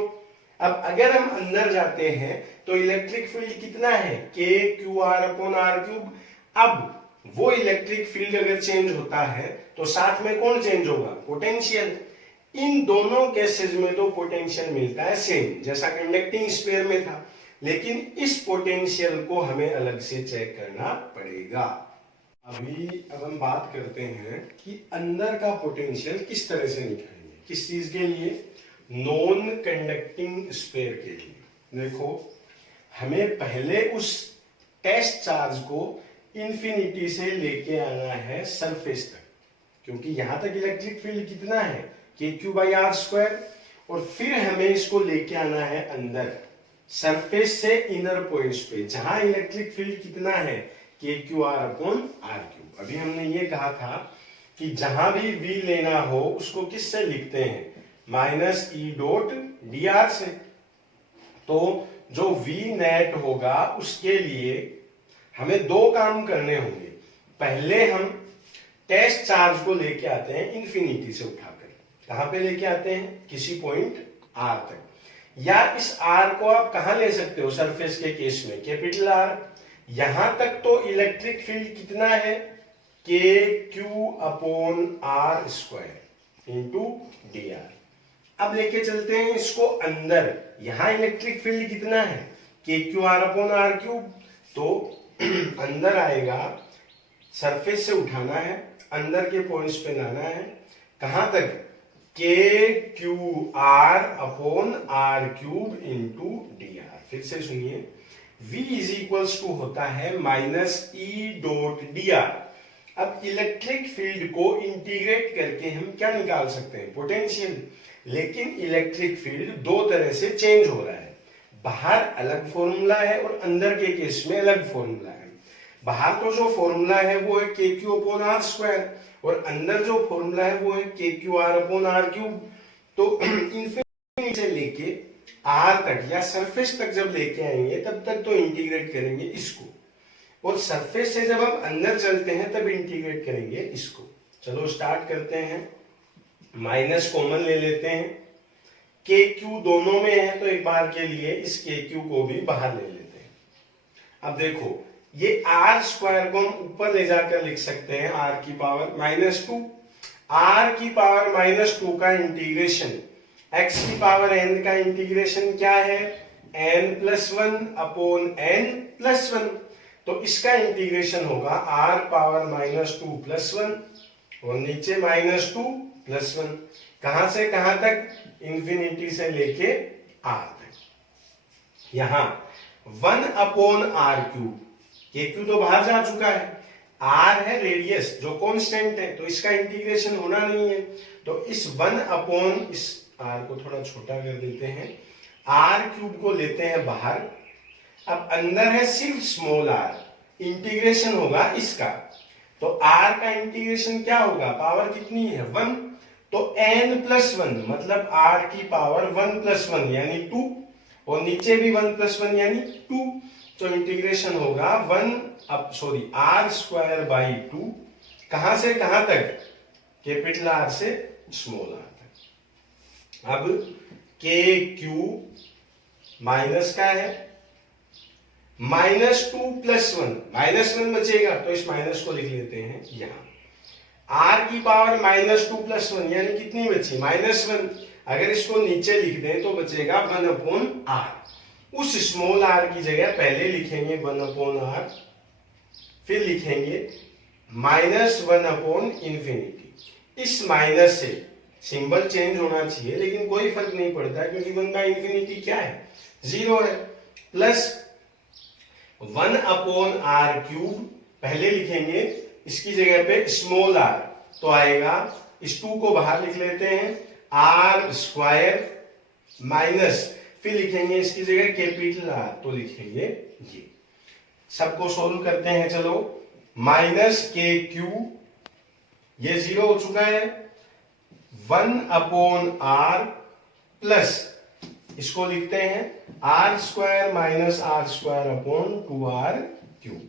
अब अगर हम अंदर जाते हैं तो इलेक्ट्रिक फील्ड कितना है, K Q R upon R cube. अब वो इलेक्ट्रिक फील्ड अगर चेंज होता है तो साथ में कौन चेंज होगा, पोटेंशियल। इन दोनों केसेस में तो पोटेंशियल मिलता है सेम जैसा कंडक्टिंग स्फीयर में था, लेकिन इस पोटेंशियल को हमें अलग से चेक करना पड़ेगा। अब हम बात करते हैं कि अंदर का पोटेंशियल किस तरह से निकालेंगे, किस चीज के लिए, नॉन कंडक्टिंग स्फीयर के लिए। देखो हमें पहले उस टेस्ट चार्ज को इंफिनिटी से लेके आना है सरफेस तक, क्योंकि यहां तक इलेक्ट्रिक फील्ड कितना है, K Q by are square. और फिर हमें इसको लेके आना है अंदर सरफेस से इनर पॉइंट्स पे, जहां इलेक्ट्रिक फील्ड कितना है, K Q R upon R Q. अभी हमने ये कहा था कि जहां भी v लेना हो उसको किससे लिखते हैं, minus E dot d are से। तो जो v नेट होगा उसके लिए हमें दो काम करने होंगे। पहले हम टेस्ट चार्ज को लेके आते हैं इंफिनिटी से उठाकर, कहां पे लेके आते हैं, किसी पॉइंट r तक। या इस r को आप कहां ले सकते हो, सरफेस के केस में कैपिटल R। यहां तक तो इलेक्ट्रिक फील्ड कितना है, K Q upon R square into d R. अब लेके चलते हैं इसको अंदर, यहां इलेक्ट्रिक फील्ड कितना है, K Q R upon R cube. तो अंदर आएगा, सरफेस से उठाना है, अंदर के पॉइंट्स पे लाना है, कहां तक, K Q R upon R cube into d R. फिर से सुनिए, v इज इक्वल्स टू होता है minus E dot d R. अब इलेक्ट्रिक फील्ड को इंटीग्रेट करके हम क्या निकाल सकते हैं, पोटेंशियल। लेकिन इलेक्ट्रिक फील्ड दो तरह से चेंज हो रहा है, बाहर अलग फॉर्मूला है और अंदर के केस में अलग फॉर्मूला है। बाहर तो जो फॉर्मूला है वो है K Q upon R square, और अंदर जो फॉर्मूला है वो है K Q R upon R cube. तो इंफिनिटी से लेके आर तक या सरफेस तक जब लेके आएंगे तब तक तो इंटीग्रेट करेंगे इसको, और सरफेस से जब हम अंदर चलते हैं तब इंटीग्रेट करेंगे इसको। चलो स्टार्ट करते हैं, माइनस कॉमन ले लेते हैं, के क्यू दोनों में है तो एक बार के लिए इस के क्यू को भी बाहर ले लेते हैं। अब देखो ये आर स्क्वायर को हम ऊपर ले जाकर लिख सकते हैं आर की पावर -2। आर की पावर -2 का इंटीग्रेशन x की पावर n का इंटीग्रेशन क्या है, n+1 अपॉन n+1। तो इसका इंटीग्रेशन होगा r पावर -2 + 1 और नीचे -2 + 1। कहां से कहां तक, इंफिनिटी से लेके r तक। यहां 1 अपॉन आर क्यूब, के क्यू तो बाहर जा चुका है, r है रेडियस जो कांस्टेंट है, तो इसका इंटीग्रेशन होना नहीं है। तो इस 1 अपॉन इस r को थोड़ा छोटा कर देते हैं, r क्यूब को लेते हैं बाहर। अब अंदर है सिर्फ स्मॉल r, इंटीग्रेशन होगा इसका। तो r का इंटीग्रेशन क्या होगा, पावर कितनी है 1, तो n+1 मतलब r की पावर 1+1 यानी 2, और नीचे भी 1 + 1 यानी 2, तो इंटीग्रेशन होगा r स्क्वायर बाई 2, कहां से कहां तक, कैपिटल R से स्मॉल r तक। अब KQ माइनस का है, -2 + 1, -1 बचेगा तो इस माइनस को लिख लेते हैं यहां। r की पावर -2 + 1 यानी कितनी बची, -1। अगर इसको नीचे लिख दें तो बचेगा 1/r। उस स्मॉल r की जगह पहले लिखेंगे 1/r, फिर लिखेंगे -1/∞। इस माइनस से सिंबल चेंज होना चाहिए लेकिन कोई फर्क नहीं पड़ता क्योंकि 1/∞ क्या है, 0 है, प्लस 1/r³, पहले लिखेंगे इसकी जगह पे स्मॉल r, तो आएगा, इस 2 को बाहर लिख लेते हैं, r² माइनस, फिर लिखेंगे इसकी जगह कैपिटल R, तो लिखेंगे ये। सबको सोल्व करते हैं, चलो, -KQ, ये 0 हो चुका है, 1/r प्लस, इसको लिखते हैं r² माइनस r²/2r³।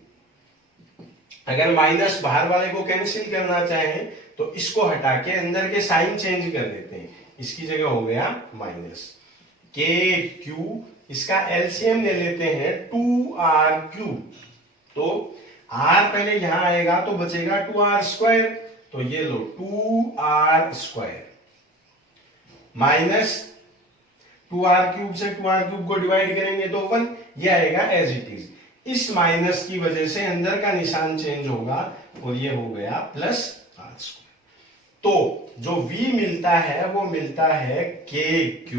अगर माइनस बाहर वाले को कैंसिल करना चाहें तो इसको हटा के अंदर के साइन चेंज कर देते हैं, इसकी जगह हो गया माइनस KQ, इसका एलसीएम ले लेते हैं 2r³, तो r पहले यहां आएगा तो बचेगा 2r², तो ये लो 2r² माइनस 2r³ से 2r³ को डिवाइड करेंगे तो 1, ये आएगा एज इट इज। इस माइनस की वजह से अंदर का निशान चेंज होगा और ये हो गया +r²। तो जो v मिलता है वो मिलता है KQ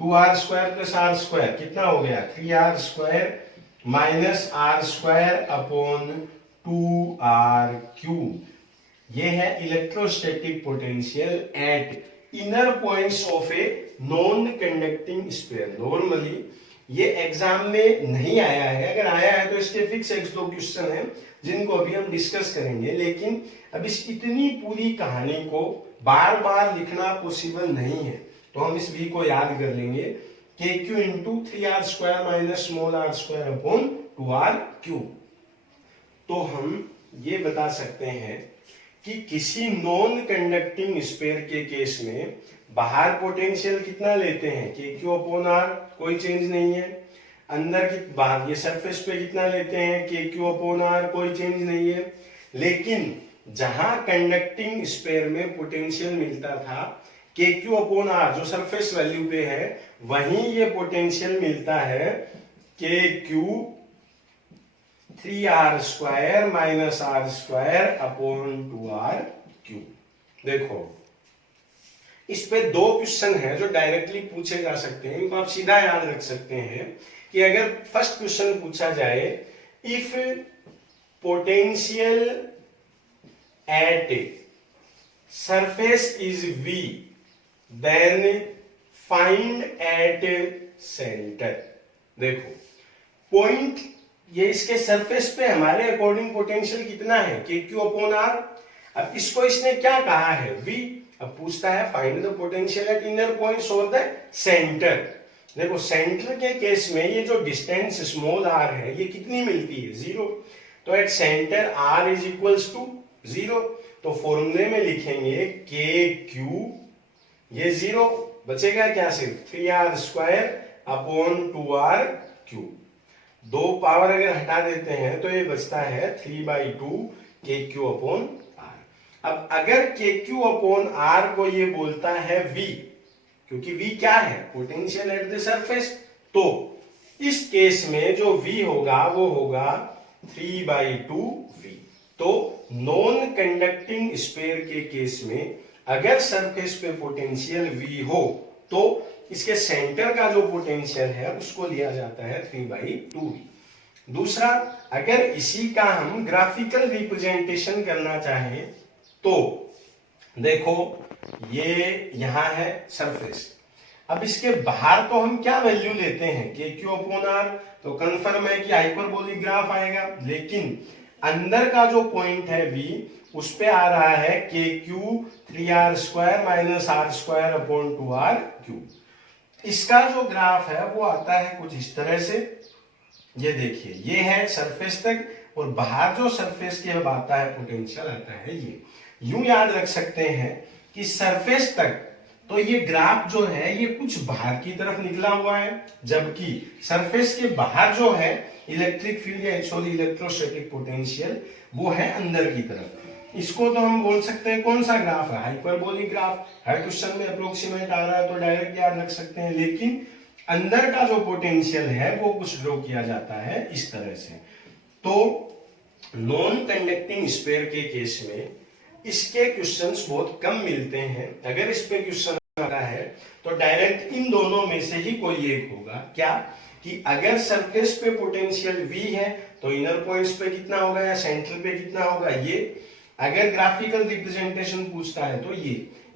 2r² + r², कितना हो गया, 3r² माइनस r²/2r³। ये है electrostatic potential at inner points of A non conducting sphere. Normally ये एग्जाम में नहीं आया है, अगर आया है तो इसके फिक्स 1-2 क्वेश्चन हैं जिनको अभी हम डिस्कस करेंगे, लेकिन अब इस इतनी पूरी कहानी को बार बार लिखना पॉसिबल नहीं है, तो हम इस v को याद कर लेंगे, KQ × 3r² माइनस r²/2r³। तो हम ये बता सकते हैं कि किसी नॉन कंडक्टिंग स्फीयर के केस में बाहर पोटेंशियल कितना लेते हैं, KQ/r, कोई चेंज नहीं है। अंदर की बाहर ये सरफेस पे कितना लेते हैं, KQ/r, कोई चेंज नहीं है। लेकिन जहां कंडक्टिंग स्फीयर में पोटेंशियल मिलता था KQ/r, जो सरफेस वैल्यू पे है, वहीं ये पोटेंशियल मिलता है KQ 3r² माइनस r²/2r³। देखो, इस पे 2 क्वेश्चन है जो डायरेक्टली पूछे जा सकते हैं, इनको आप सीधा याद रख सकते हैं कि अगर फर्स्ट क्वेश्चन पूछा जाए, if potential at surface is V, then find at centre. देखो, पॉइंट ये इसके सरफेस पे हमारे अकॉर्डिंग पोटेंशियल कितना है, KQ/r। अब इसको इसने क्या कहा है, V। अब पूछता है find the potential eight inner points और द सेंटर। देखो, सेंटर के केस में ये जो डिस्टेंस स्मॉल r है, ये कितनी मिलती है, 0। तो at centre r is equals to 0, तो फॉर्मूले में लिखेंगे KQ, ये 0 बचेगा क्या, सिर्फ 3r²/2r³। 2 पावर अगर हटा देते हैं तो ये बचता है 3/2 KQ/r। अब अगर KQ/r को ये बोलता है V, क्योंकि V क्या है, पोटेंशियल एट द सरफेस, तो इस केस में जो V होगा वो होगा 3/2V। तो नॉन कंडक्टिंग स्फीयर के केस में अगर सरफेस पे पोटेंशियल V हो तो इसके सेंटर का जो पोटेंशियल है उसको लिया जाता है 3/2V। दूसरा, अगर इसी का हम ग्राफिकल रिप्रेजेंटेशन करना चाहें तो देखो, ये यहां है सरफेस। अब इसके बाहर तो हम क्या वैल्यू लेते हैं, KQ/r, तो कंफर्म है कि हाइपरबोलिक ग्राफ आएगा। लेकिन अंदर का जो पॉइंट है V, उस पे आ रहा है KQ 3r² माइनस r²/2r³। इसका जो ग्राफ है वो आता है कुछ इस तरह से। ये देखिए, ये है सरफेस तक, और बाहर जो सरफेस के अब आता है पोटेंशियल आता है ये। यूं याद रख सकते हैं कि सरफेस तक तो ये ग्राफ जो है ये कुछ बाहर की तरफ निकला हुआ है, जबकि सरफेस के बाहर जो है इलेक्ट्रिक फील्ड या सॉरी इलेक्ट्रोस्टैटिक पोटेंशियल वो है अंदर की तरफ। इसको तो हम बोल सकते हैं कौन सा ग्राफ है, हाइपरबोलिक ग्राफ। हर क्वेश्चन में अप्रोक्सीमेट आ रहा है तो डायरेक्ट याद रख सकते हैं, लेकिन अंदर का जो पोटेंशियल है वो कुछ ड्रॉ किया जाता है इस तरह से। तो नॉन कंडक्टिंग स्फीयर के केस में इसके क्वेश्चंस बहुत कम मिलते हैं। अगर इस पे क्वेश्चन आता है तो डायरेक्ट इन दोनों में से ही कोई एक होगा। क्या कि अगर सरफेस पे पोटेंशियल V है तो इनर पॉइंट्स पे कितना होगा या सेंटर पे कितना होगा ये। अगर ग्राफिकल रिप्रेजेंटेशन पूछता है तो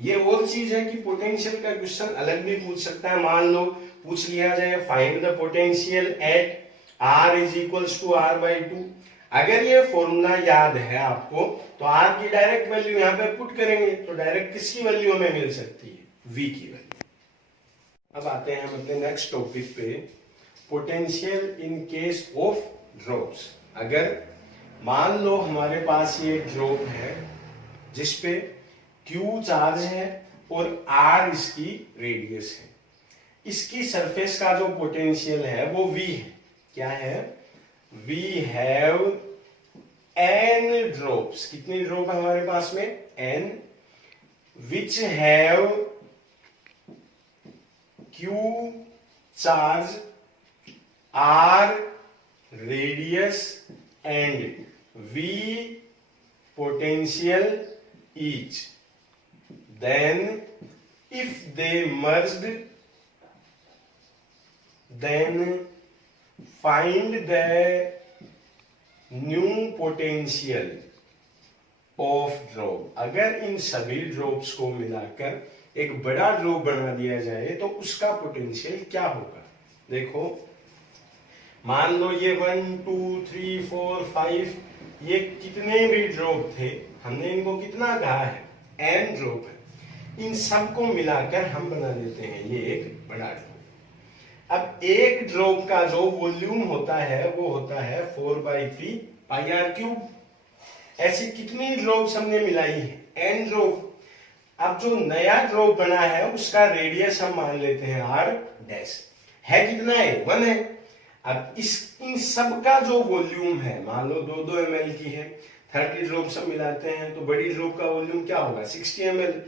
ये और चीज है कि पोटेंशियल का क्वेश्चन अलग भी पूछ सकता है। मान लो पूछ लिया जाए find the potential at R is equals to R/2। अगर ये फॉर्मूला याद है आपको तो R की डायरेक्ट वैल्यू यहाँ पे पुट करेंगे तो डायरेक्ट किसकी वैल्यू हमें मिल सकती है, V की वैल्यू। अब आते हैं हम अपने नेक्स्ट टॉपिक पे, potential in case of drops. अगर मान लो हमारे पास ये ड्रॉप है जिसपे Q चार्ज है और R इसकी रेडियस है, इसकी सरफेस का जो पोटेंशियल है वो V है। क्या है, we have n drops। कितनी ड्रॉप है हमारे पास में, n, which have q charge, r radius and v potential each. Then if they merged, then find the new potential of drop. अगर इन सभी ड्रॉप्स को मिलाकर एक बड़ा ड्रॉप बना दिया जाए तो उसका पोटेंशियल क्या होगा। देखो मान लो ये 1 2 3 4 5 ये कितने भी ड्रॉप थे, हमने इनको कितना कहा है, n ड्रॉप है। इन सबको मिलाकर हम बना देते हैं ये एक बड़ा ड्रॉप। अब एक ड्रॉप का जो वॉल्यूम होता है वो होता है 4/3 पाई आर क्यूब। ऐसी कितनी ड्रॉप्स हमने मिलाई है, n ड्रॉप। अब जो नया ड्रॉप बना है उसका रेडियस हम मान लेते हैं r डैश है, कितना है, 1 है। अब इन सब का जो वॉल्यूम है मान लो 2-2 ml की है, 30 ड्रॉप सब मिलाते हैं तो बड़ी ड्रॉप का वॉल्यूम क्या होगा, 60 ml।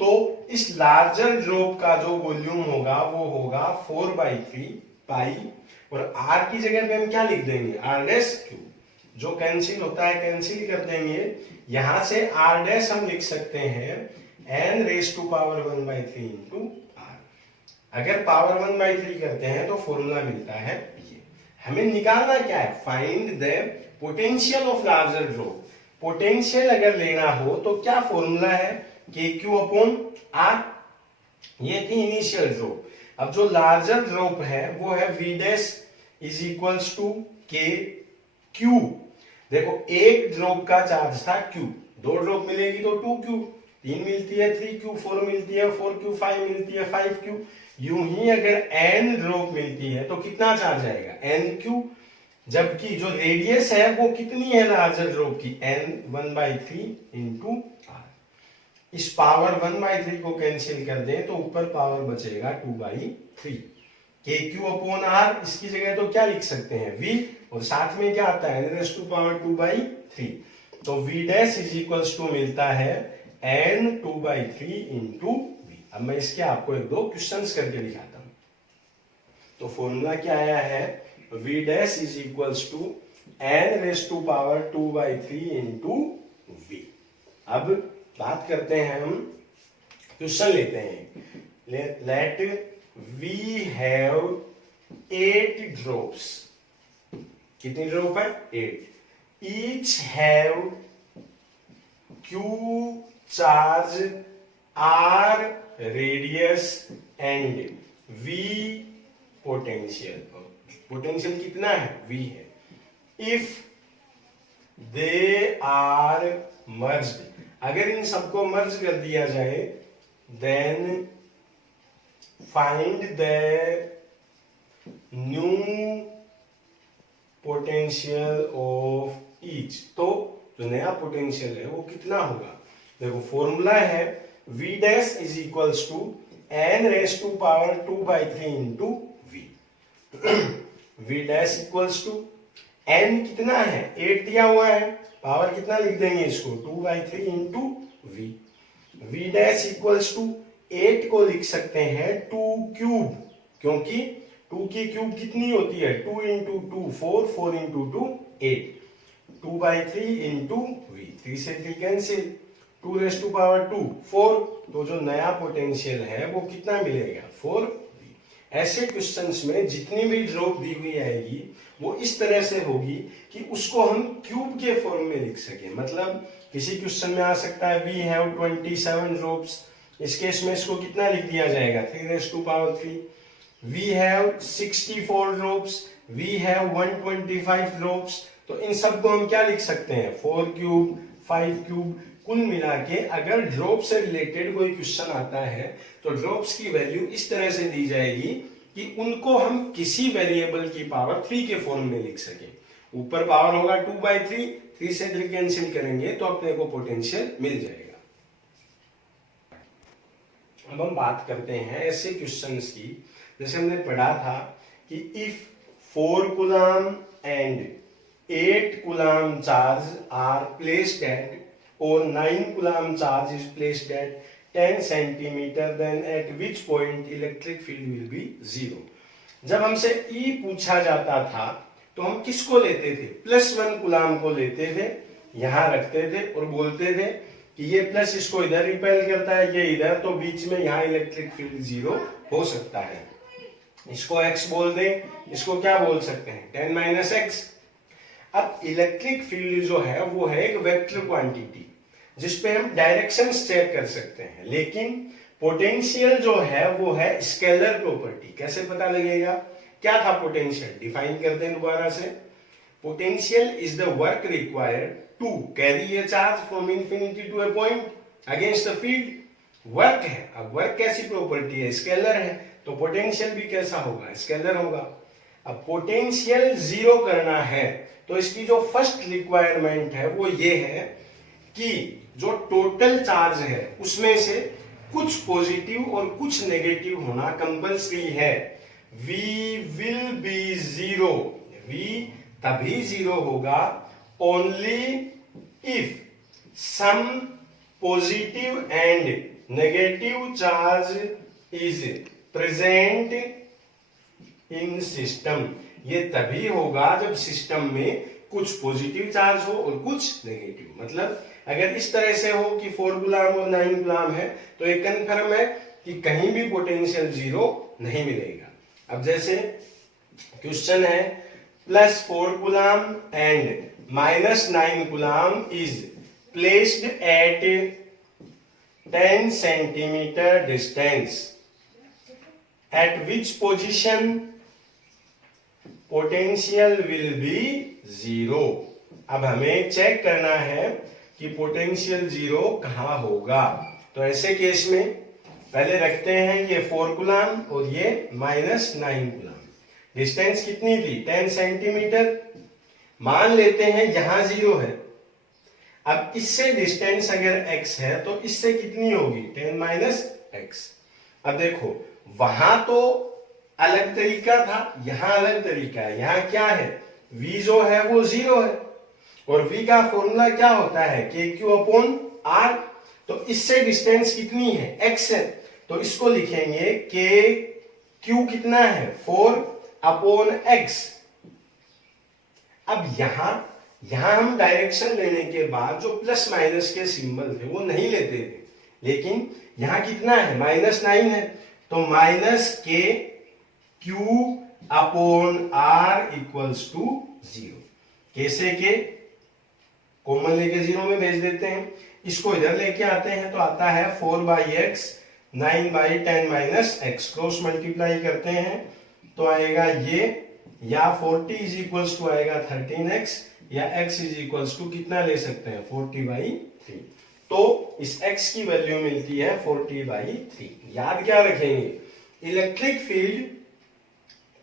तो इस लार्जर ड्रॉप का जो वॉल्यूम होगा वो होगा 4/3 पाई, और r की जगह पे हम क्या लिख देंगे, r डैश क्यूब। जो कैंसिल होता है कैंसिल कर देंगे, यहां से r डैश हम लिख सकते हैं n raise to power 1/3 into r। अगर पावर 1/3 करते हैं तो फॉर्मूला मिलता है ये। हमें निकालना क्या है, find the potential of larger drop. Potential अगर लेना हो तो क्या फॉर्मूला है, KQ अपॉन R। ये थी इनिशियल ड्रॉप। अब जो लार्जर ड्रॉप है वो है V dash is equals to KQ। देखो एक ड्रॉप का चार्ज था Q, 2 ड्रॉप मिलेगी तो 2Q, 3 मिलती है 3Q, 4 मिलती है 4Q, 5 मिलती है 5Q। यूं ही अगर n ड्रॉप मिलती है तो कितना चार्ज आएगा, NQ। जबकि जो रेडियस है वो कितनी है लार्जर ड्रॉप की, n 1/3 इंटू r। इस पावर 1/3 को कैंसिल कर दें तो ऊपर पावर बचेगा 2/3। KQ अपॉन R, इसकी जगह तो क्या लिख सकते हैं, V, और साथ में क्या आता है, n रेज़ टू पावर 2/3। तो V dash is equals to मिलता है n 2/3 इंटू V। अब मैं इसके आपको 1-2 क्वेश्चंस करके दिखाता हूं। तो फॉर्मूला क्या आया है, V dash is equals to n raise to power 2/3 into V। अब बात करते हैं, हम क्वेश्चन लेते हैं। Let we have 8 drops. कितनी ड्रॉप है, 8। Each have Q charge, R radius and V potential. Potential कितना है, V है। इफ दे आर मर्ज्ड, अगर इन सबको मर्ज कर दिया जाए, then find the new potential of each. तो जो नया पोटेंशियल है वो कितना होगा? देखो फॉर्मूला है v dash is equals to n raise to power 2/3 into v। v dash equals to n कितना है? 8 दिया हुआ है, पावर कितना लिख देंगे इसको? 2/3 into v। v dash equals to 8 को लिख सकते हैं 2 क्यूब, क्योंकि 2 की क्यूब कितनी होती है? 2 इंटू 2 4, 4 इंटू 2 8, 2/3 इंटू v, 3 से 3 कैंसिल, 2 रेस टू पावर 2 4। तो जो नया पोटेंशियल है वो कितना मिलेगा? 4v। ऐसे क्वेश्चंस में जितनी भी ड्रॉप दी हुई आएगी वो इस तरह से होगी कि उसको हम क्यूब के फॉर्म में लिख सकें। मतलब किसी क्वेश्चन में आ सकता है वी हैव 27 ड्रॉप्स, इस केस में इसको कितना लिख दिया जाएगा? 3 raise to power 3। We have 64 drops, we have 125 drops, तो इन सबको हम क्या लिख सकते हैं? 4 क्यूब, 5 क्यूब। कुल मिला के अगर ड्रॉप से रिलेटेड कोई क्वेश्चन आता है तो ड्रॉप्स की वैल्यू इस तरह से दी जाएगी कि उनको हम किसी वेरिएबल की पावर 3 के फॉर्म में लिख सके। ऊपर पावर होगा 2/3, 3 से 3 कैंसिल करेंगे तो अपने को पोटेंशियल मिल जाएगा। अब हम बात करते हैं ऐसे क्वेश्चंस की, जैसे हमने पढ़ा था कि if 4 coulomb and 8 coulomb charge are placed at or 9 coulomb charge is placed at 10 centimeter, then at which point electric field will be 0। जब हमसे E पूछा जाता था तो हम किसको लेते थे? +1 कूलम को लेते थे, यहां रखते थे और बोलते थे कि ये प्लस इसको इधर रिपेल करता है, ये इधर, तो बीच में यहाँ इलेक्ट्रिक फील्ड 0 हो सकता है। इसको x बोल दें, इसको क्या बोल सकते हैं? 10 - x। अब इलेक्ट्रिक फील्ड जो है वो है एक वेक्टर क्वांटिटी जिसपे हम डायरेक्शंस चेक कर सकते हैं, लेकिन पोटेंशियल जो है वो है स्केलर प्रॉपर्टी। कैसे पता लगेगा? क्या था पोटेंशियल? डिफाइन करते हैं दोबारा से। Potential is the work required to carry a charge from infinity to a point against the field. Work है, अब वर्क कैसी प्रॉपर्टी है? स्केलर है, तो पोटेंशियल भी कैसा होगा? स्केलर होगा। अब पोटेंशियल 0 करना है तो इसकी जो फर्स्ट रिक्वायरमेंट है वो ये है कि जो टोटल चार्ज है उसमें से कुछ पॉजिटिव और कुछ नेगेटिव होना कंपल्सरी है। V will be 0, V तभी 0 होगा only if some positive and negative charge is present in system। ये तभी होगा जब सिस्टम में कुछ पॉजिटिव चार्ज हो और कुछ नेगेटिव। मतलब अगर इस तरह से हो कि 4 कूलम और 9 कूलम है तो ये कन्फर्म है कि कहीं भी पोटेंशियल 0 नहीं मिलेगा। अब जैसे क्वेश्चन है +4 coulomb and -9 coulomb is placed at 10 centimetre distance, eight which position potential will be 0। अब हमें चेक करना है कि पोटेंशियल 0 कहां होगा। तो ऐसे केस में पहले रखते हैं ये 4 कूलम और ये -9 कूलम। डिस्टेंस कितनी थी? 10 सेंटीमीटर। मान लेते हैं यहां 0 है। अब इससे डिस्टेंस अगर x है तो इससे कितनी होगी? 10 - x। अब देखो वहां तो अलग तरीका था, यहां अलग तरीका है। यहां क्या है? v जो है वो 0 है और v का फॉर्मूला क्या होता है? KQ/R। तो इससे डिस्टेंस कितनी है? x है, तो इसको लिखेंगे KQ कितना है? 4/x। अब यहां हम डायरेक्शन लेने के बाद जो प्लस माइनस के सिंबल थे वो नहीं लेते थे, लेकिन यहां कितना है? -9 है, तो -KQ/R इक्वल्स टू 0। कैसे के कॉमन लेके 0 में भेज देते हैं, इसको इधर लेके आते हैं तो आता है 4/x 9/10 - x। क्रॉस मल्टीप्लाई करते हैं तो आएगा ये, या 40 इज इक्वल्स टू आएगा 13x, या x इज इक्वल्स टू कितना ले सकते हैं? 40/3। तो इस x की वैल्यू मिलती है 40/3। याद क्या रखेंगे? इलेक्ट्रिक फील्ड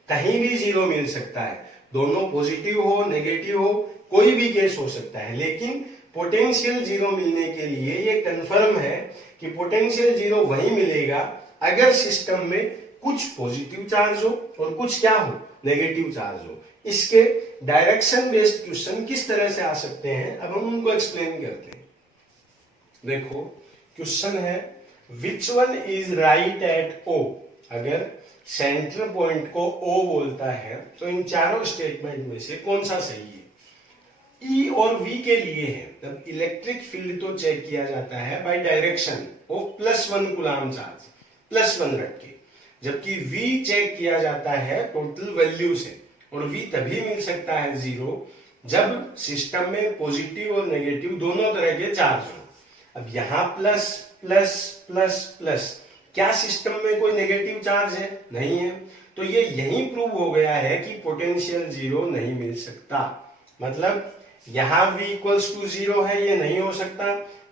कहीं भी जीरो मिल सकता है, दोनों पॉजिटिव हो नेगेटिव हो कोई भी केस हो सकता है, लेकिन पोटेंशियल जीरो मिलने के लिए ये कंफर्म है कि पोटेंशियल जीरो वहीं मिलेगा अगर सिस्टम में कुछ पॉजिटिव चार्ज हो और कुछ क्या हो, नेगेटिव चार्ज हो। इसके डायरेक्शन बेस्ड क्वेश्चन किस तरह से आ सकते हैं, अब हम उनको एक्सप्लेन करते हैं। देखो क्वेश्चन है which one is right at O. अगर सेंटर पॉइंट को ओ बोलता है तो इन चारों स्टेटमेंट में से कौन सा सही है। ई और वी के लिए है, तब इलेक्ट्रिक फील्ड तो चेक किया जाता है by direction of +1 coulomb charge, +1 रख के, जबकि वी चेक किया जाता है टोटल वैल्यू से, और वी तभी मिल सकता है जीरो जब सिस्टम में पॉजिटिव और नेगेटिव दोनों तरह के चार्ज हो। अब यहां प्लस प्लस प्लस प्लस, क्या सिस्टम में कोई नेगेटिव चार्ज है? नहीं है, तो ये यही प्रूव हो गया है कि पोटेंशियल जीरो नहीं मिल सकता। मतलब यहां v इक्वल्स टू जीरो है, ये नहीं हो सकता,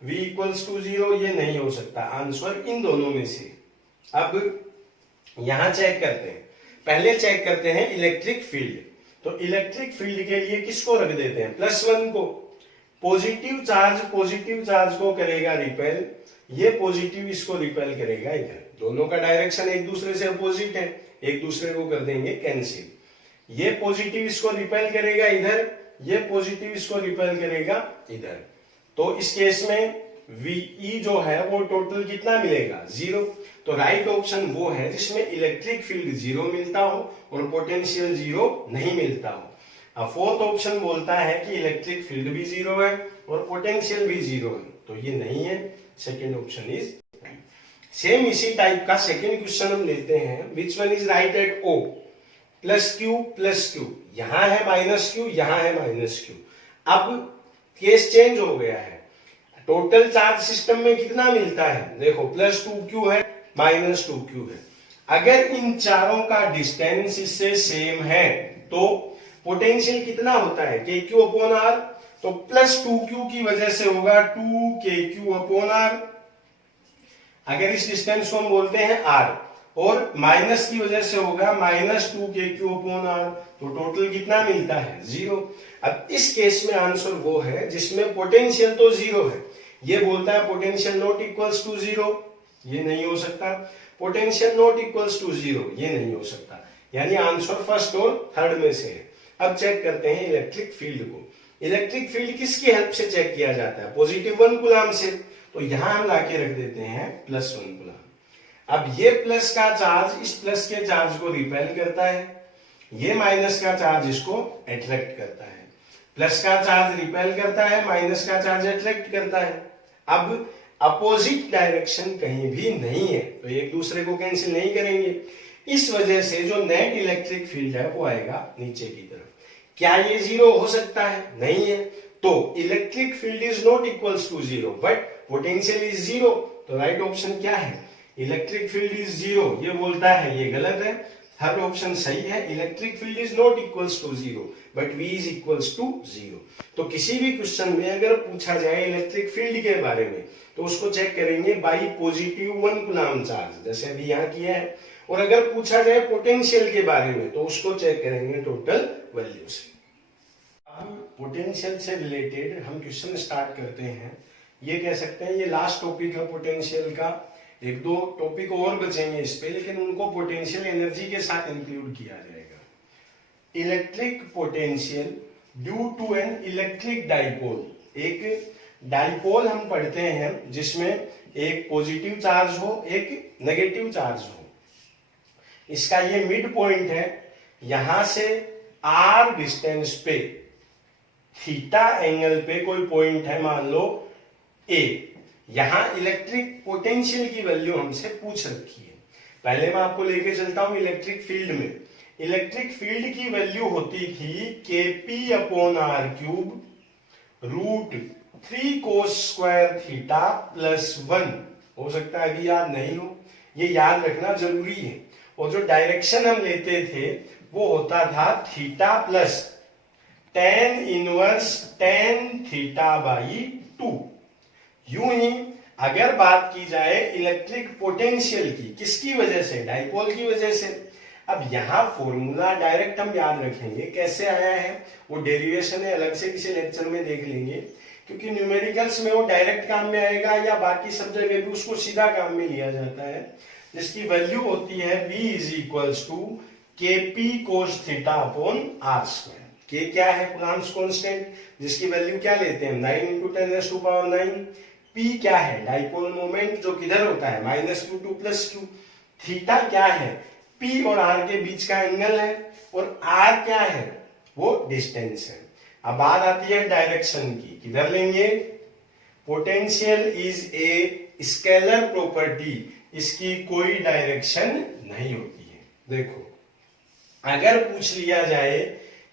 v इक्वल्स टू जीरो ये नहीं हो सकता, आंसर इन दोनों में से। अब यहां चेक करते हैं, पहले चेक करते हैं इलेक्ट्रिक फील्ड। तो इलेक्ट्रिक फील्ड के लिए किसको रख देते हैं, +1 को। पॉजिटिव चार्ज को करेगा रिपेल, ये पॉजिटिव इसको रिपेल करेगा इधर, दोनों का डायरेक्शन एक दूसरे से अपोजिट है, एक दूसरे को कर देंगे कैंसिल। ये पॉजिटिव इसको रिपेल करेगा इधर, ये पॉजिटिव इसको रिपेल करेगा इधर। तो इस केस में VE जो है वो टोटल कितना मिलेगा, जीरो। तो राइट ऑप्शन वो है जिसमें इलेक्ट्रिक फील्ड जीरो मिलता हो और पोटेंशियल जीरो नहीं मिलता हो। अब फोर्थ ऑप्शन बोलता है कि इलेक्ट्रिक फील्ड भी जीरो है और पोटेंशियल भी जीरो है, तो ये नहीं है, second option is right. Same इसी टाइप का सेकेंड क्वेश्चन हम लेते हैं, which one is right at O, +Q, यहां है -Q, यहां है -Q। अब केस चेंज हो गया है, टोटल चार्ज सिस्टम में कितना मिलता है, देखो +2Q है -2Q है। अगर इन चारों का डिस्टेंस इससे सेम है तो पोटेंशियल कितना होता है, KQ/R। तो +2Q की वजह से होगा 2KQ/R, अगर इस डिस्टेंस को हम बोलते हैं R, और माइनस की वजह से होगा -2KQ/R, तो टोटल कितना मिलता है, जीरो। अब इस केस में आंसर वो है जिसमें पोटेंशियल तो जीरो है, ये बोलता है potential not equals to zero, ये नहीं हो सकता, potential not equals to zero, ये नहीं हो सकता, यानी आंसर फर्स्ट और थर्ड में से है। अब चेक करते हैं इलेक्ट्रिक फील्ड को। इलेक्ट्रिक फील्ड किसकी हेल्प से चेक किया जाता है, +1 कूलम्ब से, तो यहां हम लाके रख देते हैं +1 कूलम्ब। अब ये प्लस का चार्ज इस प्लस के चार्ज को रिपेल करता है, ये माइनस का चार्ज इसको अट्रैक्ट करता है, प्लस का चार्ज रिपेल करता है, माइनस का चार्ज अट्रैक्ट करता है। अब अपोजिट डायरेक्शन कहीं भी नहीं है तो एक दूसरे को कैंसिल नहीं करेंगे, इस वजह से जो नेट इलेक्ट्रिक फील्ड है वो आएगा नीचे की तरफ। क्या ये जीरो हो सकता है, नहीं है, तो electric field is not equals to zero but potential is zero, तो राइट ऑप्शन क्या है, इलेक्ट्रिक फील्ड इज जीरो, ये बोलता है, ये गलत है, थर्ड ऑप्शन सही है, electric field is not equals to zero but V is equals to zero. तो किसी भी क्वेश्चन में अगर पूछा जाए इलेक्ट्रिक फील्ड के बारे में तो उसको चेक करेंगे बाई +1 कूलम्ब चार्ज, जैसे अभी यहाँ किया है, और अगर पूछा जाए पोटेंशियल के बारे में तो उसको चेक करेंगे टोटल वैल्यू से। अब पोटेंशियल से रिलेटेड हम क्वेश्चन स्टार्ट करते हैं, ये कह सकते हैं ये लास्ट टॉपिक है पोटेंशियल का, एक दो टॉपिक और बचेंगे इस पे, लेकिन उनको पोटेंशियल एनर्जी के साथ इंक्लूड किया जाएगा। Electric potential due to an electric dipole, एक डाइपोल हम पढ़ते हैं जिसमें एक पॉजिटिव चार्ज हो एक नेगेटिव चार्ज हो, इसका ये मिड पॉइंट है, यहां से R डिस्टेंस पे थीटा एंगल पे कोई पॉइंट है, मान लो A, यहां इलेक्ट्रिक पोटेंशियल की वैल्यू हमसे पूछ रखी है। पहले मैं आपको लेके चलता हूं इलेक्ट्रिक फील्ड में, इलेक्ट्रिक फील्ड की वैल्यू होती थी KP/R³ √3 cos² थीटा +1, हो सकता है अभी याद नहीं हो, ये याद रखना जरूरी है। और जो डायरेक्शन हम लेते थे वो होता था थीटा प्लस tan 1 tan θ/2। यूं ही अगर बात की जाए इलेक्ट्रिक पोटेंशियल की, किसकी वजह से? डाइपोल की वजह से। अब यहाँ फॉर्मूला डायरेक्ट हम याद रखेंगे, कैसे आया है वो डेरिवेशन है, अलग से किसी लेक्चर में देख लेंगे, क्योंकि न्यूमेरिकल्स में वो डायरेक्ट काम में आएगा या बाकी सब जगह भी उसको सीधा काम में लिया जाता है, जिसकी वैल्यू होती है V is equals to KP cos theta upon R square. K क्या है? कुलाम्ब्स कांस्टेंट, जिसकी वैल्यू क्या लेते हैं 9 × 10⁻⁹। P क्या है? डाइपोल मोमेंट, जो किधर होता है -q टू +q। थीटा क्या है? P और R के बीच का एंगल है, और R क्या है? वो डिस्टेंस है। अब बात आती है डायरेक्शन की, किधर लेंगे? Potential is a scalar property, इसकी कोई डायरेक्शन नहीं होती है। देखो, अगर पूछ लिया जाए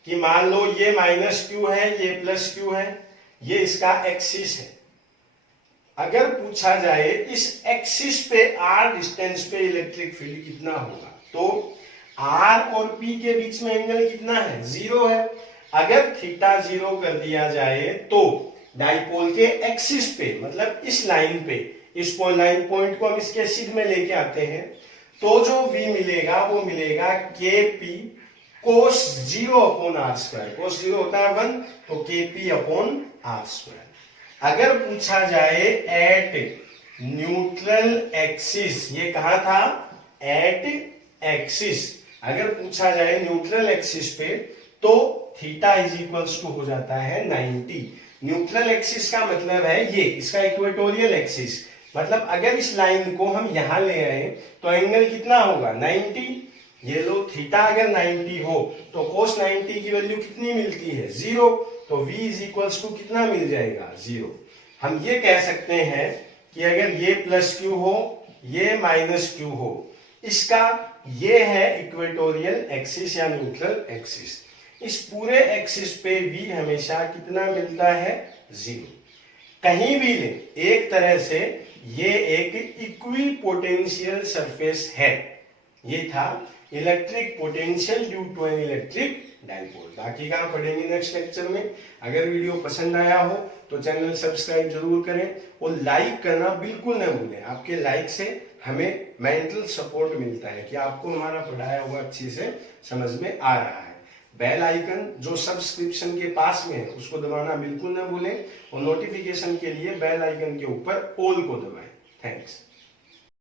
कि मान लो ये -q है, ये +q है, ये इसका एक्सिस है, अगर पूछा जाए इस एक्सिस पे r डिस्टेंस पे इलेक्ट्रिक फील्ड कितना होगा, तो r और p के बीच में एंगल कितना है? 0 है। अगर थीटा 0 कर दिया जाए तो डाइपोल के एक्सिस पे, मतलब इस लाइन पे, इस लाइन पॉइंट को हम इसके सिर में लेके आते हैं, तो जो v मिलेगा वो मिलेगा KP cos 0 upon R square. cos 0 होता है 1, तो KP अपॉन R स्क्वायर। अगर पूछा जाए एट न्यूट्रल एक्सिस, ये कहा था एट एक्सिस, अगर पूछा जाए न्यूट्रल एक्सिस पे, तो थीटा इज इक्वल्स टू हो जाता है 90। न्यूट्रल एक्सिस का मतलब है ये, इसका इक्वेटोरियल एक्सिस, मतलब अगर इस लाइन को हम यहां ले आए तो एंगल कितना होगा 90। ये लो, थीटा अगर 90 हो तो cos 90 की वैल्यू कितनी मिलती है? 0। तो v इज इक्वल्स टू कितना मिल जाएगा? 0। हम ये कह सकते हैं कि अगर ये +q हो, ये -q हो, इसका ये है इक्वेटोरियल एक्सिस या न्यूट्रल एक्सिस। इस पूरे एक्सिस पे v हमेशा कितना मिलता है? 0। कहीं भी ले, एक तरह से ये एक इक्वी पोटेंशियल सरफेस है। ये था electric potential due to an electric dipole. बाकी का पढ़ेंगे नेक्स्ट लेक्चर में। अगर वीडियो पसंद आया हो तो चैनल सब्सक्राइब जरूर करें, और लाइक करना बिल्कुल न भूलें। आपके लाइक से हमें मेंटल सपोर्ट मिलता है कि आपको हमारा पढ़ाया हुआ अच्छे से समझ में आ रहा है। बेल आइकन जो सब्सक्रिप्शन के पास में है उसको दबाना बिल्कुल न भूलें, और नोटिफिकेशन के लिए बेल आइकन के ऊपर ऑल को दबाएं। थैंक्स।